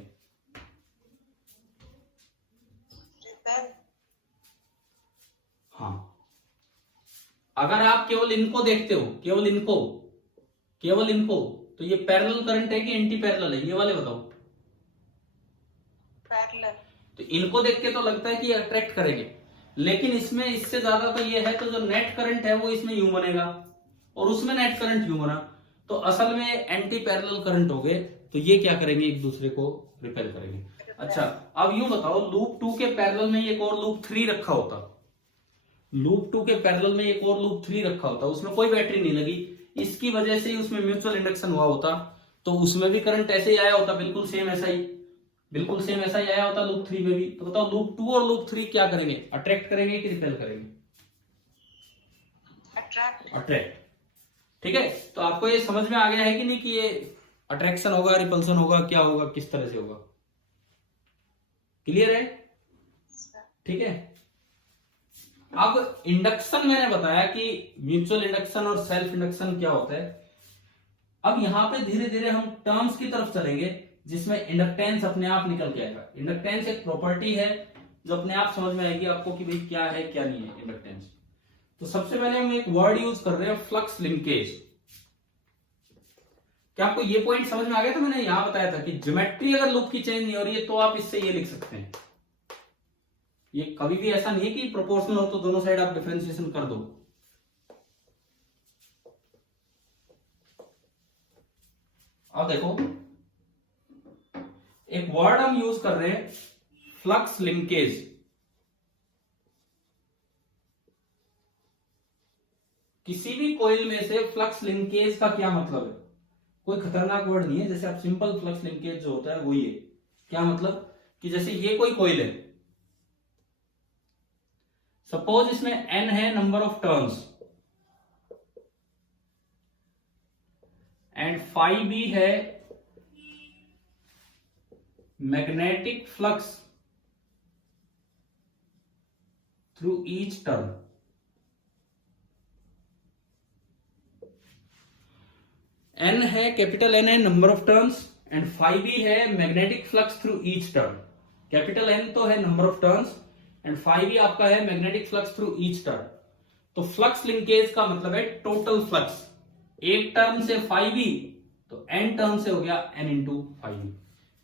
रिपेल। हाँ, अगर आप केवल इनको देखते हो, केवल इनको, तो ये पैरेलल करंट है कि एंटी पैरेलल है, ये वाले बताओ। पैरेलल। तो इनको देख के तो लगता है कि ये अट्रैक्ट करेंगे, लेकिन इसमें इससे ज्यादा तो ये है, तो जो नेट करंट है वो इसमें यूं बनेगा और उसमें नेट करंट यूं बना, तो असल में एंटी पैरेलल करंट हो गए, तो ये क्या करेंगे? एक दूसरे को रिपेल करेंगे। अच्छा, अब यूं बताओ, लूप 2 के पैरेलल में एक और लूप 3 रखा होता, लूप 2 के पैरेलल में एक और लूप 3 रखा होता, उसमें कोई बैटरी नहीं लगी, इसकी वजह से ही उसमें म्यूचुअल इंडक्शन हुआ होता, तो उसमें भी करंट ऐसे ही आया होता, बिल्कुल सेम ऐसा ही आया होता लूप 3 में भी। तो बताओ लूप 2 और लूप 3 क्या करेंगे? अट्रैक्ट करेंगे कि रिपेल करेंगे? अट्रैक्ट। ठीक है, तो आपको ये समझ में आ गया है कि नहीं कि ये अट्रैक्शन होगा, रिपल्सन होगा, क्या होगा, किस तरह से होगा? क्लियर है? ठीक है। अब इंडक्शन मैंने बताया कि म्यूचुअल इंडक्शन और सेल्फ इंडक्शन क्या होता है। अब यहां पे धीरे धीरे हम टर्म्स की तरफ चलेंगे जिसमें इंडक्टेंस अपने आप निकल के आएगा। इंडक्टेंस एक प्रॉपर्टी है जो अपने आप समझ में आएगी आपको कि भाई क्या है क्या नहीं है इंडक्टेंस। तो सबसे पहले हम एक वर्ड यूज कर रहे हैं, फ्लक्स लिंकेज। क्या आपको ये पॉइंट समझ में आ गया था? मैंने यहां बताया था कि ज्योमेट्री अगर लूप की चेंज नहीं हो रही है तो आप इससे ये लिख सकते हैं। ये कभी भी ऐसा नहीं है कि प्रोपोर्शनल हो तो दोनों साइड आप डिफरेंशिएशन कर दो। अब देखो, एक वर्ड हम यूज कर रहे हैं, फ्लक्स लिंकेज। किसी भी कॉइल में से फ्लक्स लिंकेज का क्या मतलब है? कोई खतरनाक वर्ड नहीं है, जैसे आप सिंपल फ्लक्स लिंकेज जो होता है वही है। क्या मतलब कि जैसे ये कोई कॉइल है, सपोज इसमें n है number of turns and phi b है magnetic flux through each turn. n है, कैपिटल N है number of turns and phi b है magnetic flux through each turn. Capital N तो है number of turns and phi b आपका है magnetic flux through each turn. तो flux linkage का मतलब है टोटल फ्लक्स। एक टर्न से phi b तो n टर्न से हो गया n इंटू phi b।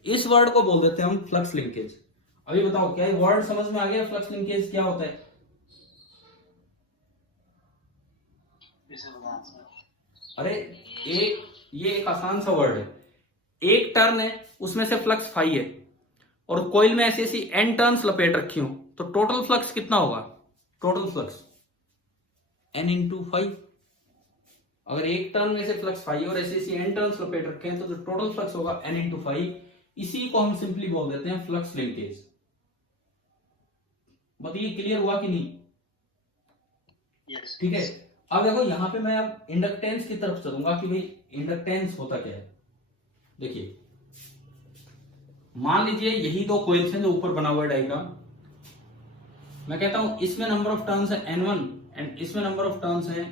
इस वर्ड को बोल देते हैं हम फ्लक्स लिंकेज। अभी बताओ क्या ये वर्ड समझ में आ गया? फ्लक्स लिंकेज क्या होता है? फिर से बताना सर। अरे ये एक आसान सा वर्ड है, एक टर्न है उसमें से फ्लक्स फाई है और कोयल में ऐसी ऐसी एन टर्न्स लपेट रखी हो, तो टोटल फ्लक्स कितना होगा? Total flux N into five. अगर एक टर्न में से फ्लक्स फाइव और ऐसे ऐसी एन टर्न्स लपेट रखे हैं तो जो टोटल फ्लक्स होगा एन इंटू फाइव। इसी को हम सिंपली बोल देते हैं फ्लक्स लिंकेज। बताइए क्लियर हुआ कि नहीं? यस। ठीक है, अब देखो यहां पे मैं अब इंडक्टेंस की तरफ चलूंगा कि भाई इंडक्टेंस होता क्या है। देखिए मान लीजिए यही दो कॉइल्स हैं जो ऊपर बना हुआ है डायग्राम। मैं कहता हूं इसमें नंबर ऑफ टर्न्स है n1 एंड इसमें नंबर ऑफ टर्न्स है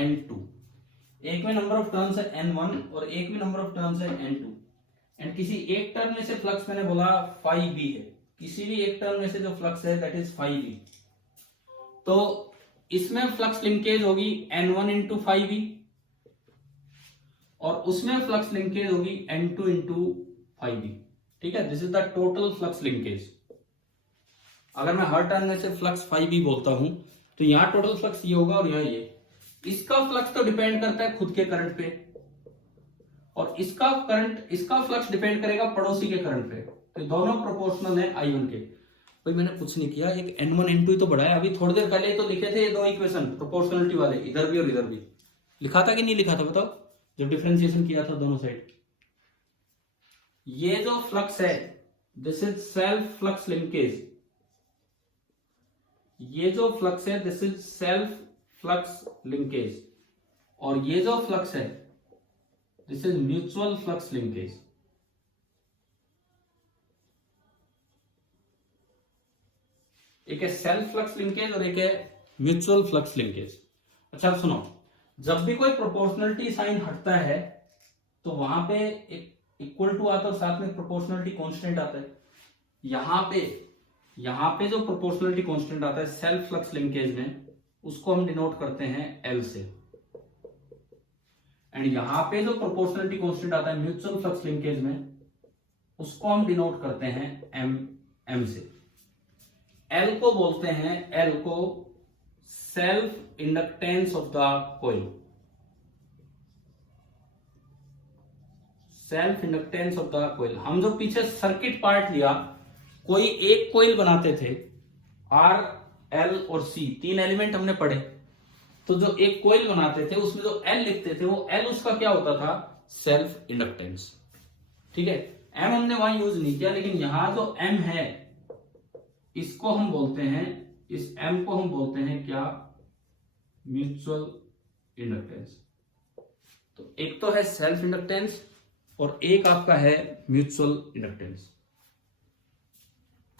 n2। एक में नंबर ऑफ टर्न्स है n1 और एक में नंबर ऑफ टर्न्स है n2। एंड किसी एक टर्न में से फ्लक्स मैंने बोला फाई बी है, किसी भी एक टर्न में से जो फ्लक्स है दैट इज फाई बी। तो इसमें फ्लक्स लिंकेज होगी n1 इंटू फाई बी और उसमें फ्लक्स लिंकेज होगी n2 इंटू फाई बी। ठीक है, this is the total flux linkage. अगर मैं हर टर्न में से फ्लक्स फाई बी बोलता हूं तो यहां टोटल फ्लक्स ये होगा और यहां ये। इसका फ्लक्स तो डिपेंड करता है खुद के करंट पे और इसका फ्लक्स डिपेंड करेगा पड़ोसी के करंट पे। तो दोनों प्रोपोर्शनल है I1 के। भाई मैंने कुछ नहीं किया, एक n1 n2 ही तो बढ़ाया। अभी थोड़ी देर पहले ही तो लिखे थे ये दो इक्वेशन प्रोपोर्शनलिटी वाले, इधर भी और इधर भी। लिखा था कि नहीं लिखा था बताओ, जब डिफरेंशिएशन किया था दोनों साइड। ये जो फ्लक्स है this is self flux linkage. ये जो फ्लक्स है this is self flux linkage और ये जो फ्लक्स है this is mutual flux linkage. एक है सेल्फ फ्लक्स लिंकेज और एक है म्यूचुअल फ्लक्स लिंकेज। अच्छा सुनो, जब भी कोई प्रोपोर्शनलिटी साइन हटता है तो वहां पे एक इक्वल टू आता है और साथ में प्रोपोर्शनलिटी कांस्टेंट आता है। यहां पे जो प्रोपोर्शनलिटी कांस्टेंट आता है सेल्फ फ्लक्स लिंकेज में, उसको हम डिनोट करते हैं L से। एंड यहां पे जो प्रोपोर्शनलिटी कांस्टेंट आता है म्यूचुअल फ्लक्स लिंकेज में, उसको हम डिनोट करते हैं M से। L को बोलते हैं, L को self inductance of the coil. Self inductance of the coil. हम जो पीछे सर्किट पार्ट लिया, कोई एक कॉइल बनाते थे, R, L और C तीन एलिमेंट हमने पढ़े। तो जो एक कॉइल बनाते थे उसमें जो L लिखते थे वो L उसका क्या होता था? Self inductance. ठीक है, M हमने वहां यूज नहीं किया, लेकिन यहां जो M है इसको हम बोलते हैं, इस M को हम बोलते हैं क्या? Mutual inductance. तो एक तो है सेल्फ इंडक्टेंस और एक आपका है म्यूचुअल इंडक्टेंस।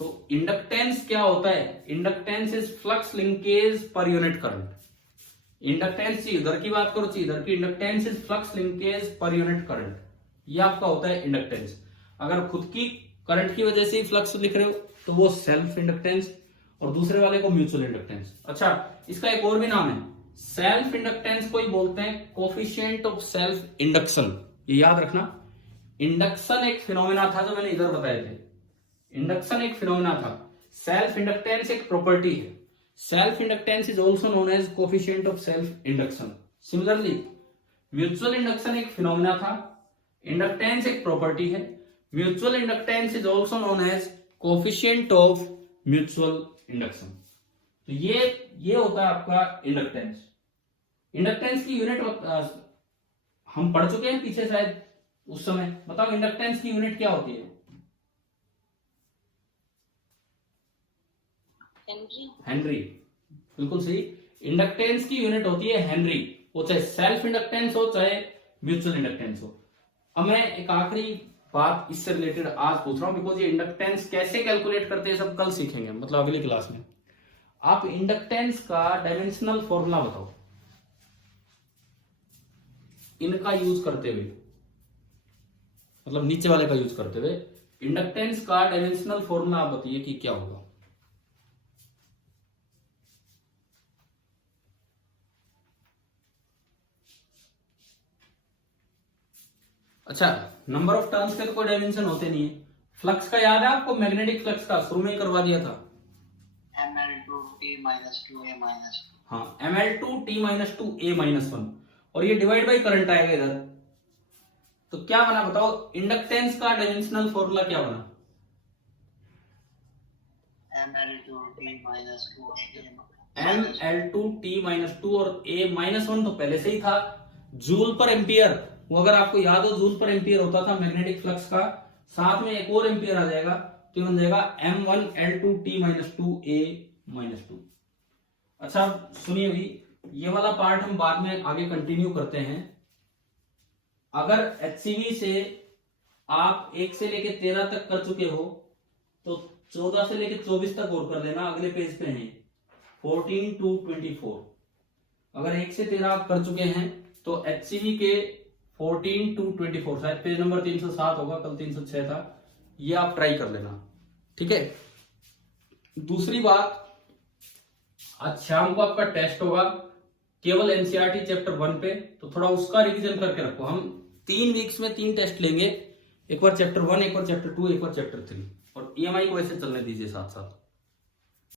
तो इंडक्टेंस क्या होता है? Inductance is flux linkage per unit current. Inductance चाहिए इधर की बात करो, चाहिए इधर की। Inductance is flux linkage per unit current, ये आपका होता है इंडक्टेंस। अगर खुद की करंट की वजह से ही फ्लक्स लिख रहे हो तो वो सेल्फ इंडक्टेंस और दूसरे वाले को म्यूचुअल इंडक्टेंस। अच्छा, इसका एक और भी नाम है, सेल्फ इंडक्टेंस को ही बोलते हैं कोफिशिएंट ऑफ सेल्फ इंडक्शन। ये याद रखना, इंडक्शन एक फिनोमेना था जो मैंने इधर बताए थे। इंडक्शन एक फिनोमेना था, सेल्फ इंडक्टेंस एक प्रॉपर्टी है। Self inductance is also known as coefficient of self induction. Similarly mutual induction एक फिनोमेना था, इंडक्टेंस एक प्रॉपर्टी है। Mutual inductance is also known as coefficient of mutual induction. तो ये होता है आपका इंडक्टेंस। इंडक्टेंस की यूनिट हम पढ़ चुके हैं पीछे शायद उस समय। बताओ इंडक्टेंस की यूनिट क्या होती है? हेनरी। बिल्कुल सही, इंडक्टेंस की यूनिट होती है हेनरी। वो चाहे सेल्फ इंडक्टेंस हो चाहे म्यूचुअल इंडक्टेंस हो। अब मैं एक आखिरी बात इससे रिलेटेड आज पूछ रहा हूं, बिकॉज ये इंडक्टेंस कैसे कैलकुलेट करते हैं सब कल सीखेंगे, मतलब अगली क्लास में। आप इंडक्टेंस का डायमेंशनल फॉर्मूला बताओ इनका यूज करते हुए, मतलब नीचे वाले का यूज करते हुए। इंडक्टेंस का डायमेंशनल फॉर्मूला आप बताइए कि क्या होगा। अच्छा, नंबर ऑफ टर्न्स के तो कोई डायमेंशन होते नहीं है। फ्लक्स का याद है आपको? मैग्नेटिक फ्लक्स का शुरू में ही करवा दिया था। M L 2 T minus 2 A minus 2। हाँ Ml2T-2A-1 और ये डिवाइड बाई करंट आएगा इधर। तो क्या बना बताओ, इंडक्टेंस का डायमेंशनल फॉर्मूला क्या बना? Ml2T-2 और A-1 तो पहले से ही था, जूल पर एम्पियर। वो अगर आपको याद हो, जूल पर एम्पियर होता था मैग्नेटिक फ्लक्स का, साथ में एक और एम्पियर आ जाएगा तो बन जाएगा M1L2T-2A-2। अच्छा सुनिए भाई, ये वाला पार्ट हम बाद में आगे कंटिन्यू करते हैं। अगर HCV से आप 1 से लेके 13 तक कर चुके हो तो 14 से लेके 24 तक और कर लेना, अगले पेज पे है 14 to 24। अगर 1 से 13 आप कर चुके हैं तो HCV के 14 to 24, शायद पेज नंबर 307 होगा, कल 306 था, ये आप ट्राई कर लेना, ठीक है। दूसरी बात, आज शाम को आपका टेस्ट होगा केवल एनसीईआरटी चैप्टर 1 पे, तो थोड़ा उसका रिवीजन करके रखो। हम 3 वीक्स में 3 टेस्ट लेंगे, एक बार चैप्टर 1, एक बार चैप्टर 2, एक बार चैप्टर 3, और EMI को ऐसे चलने दीजिए साथ साथ।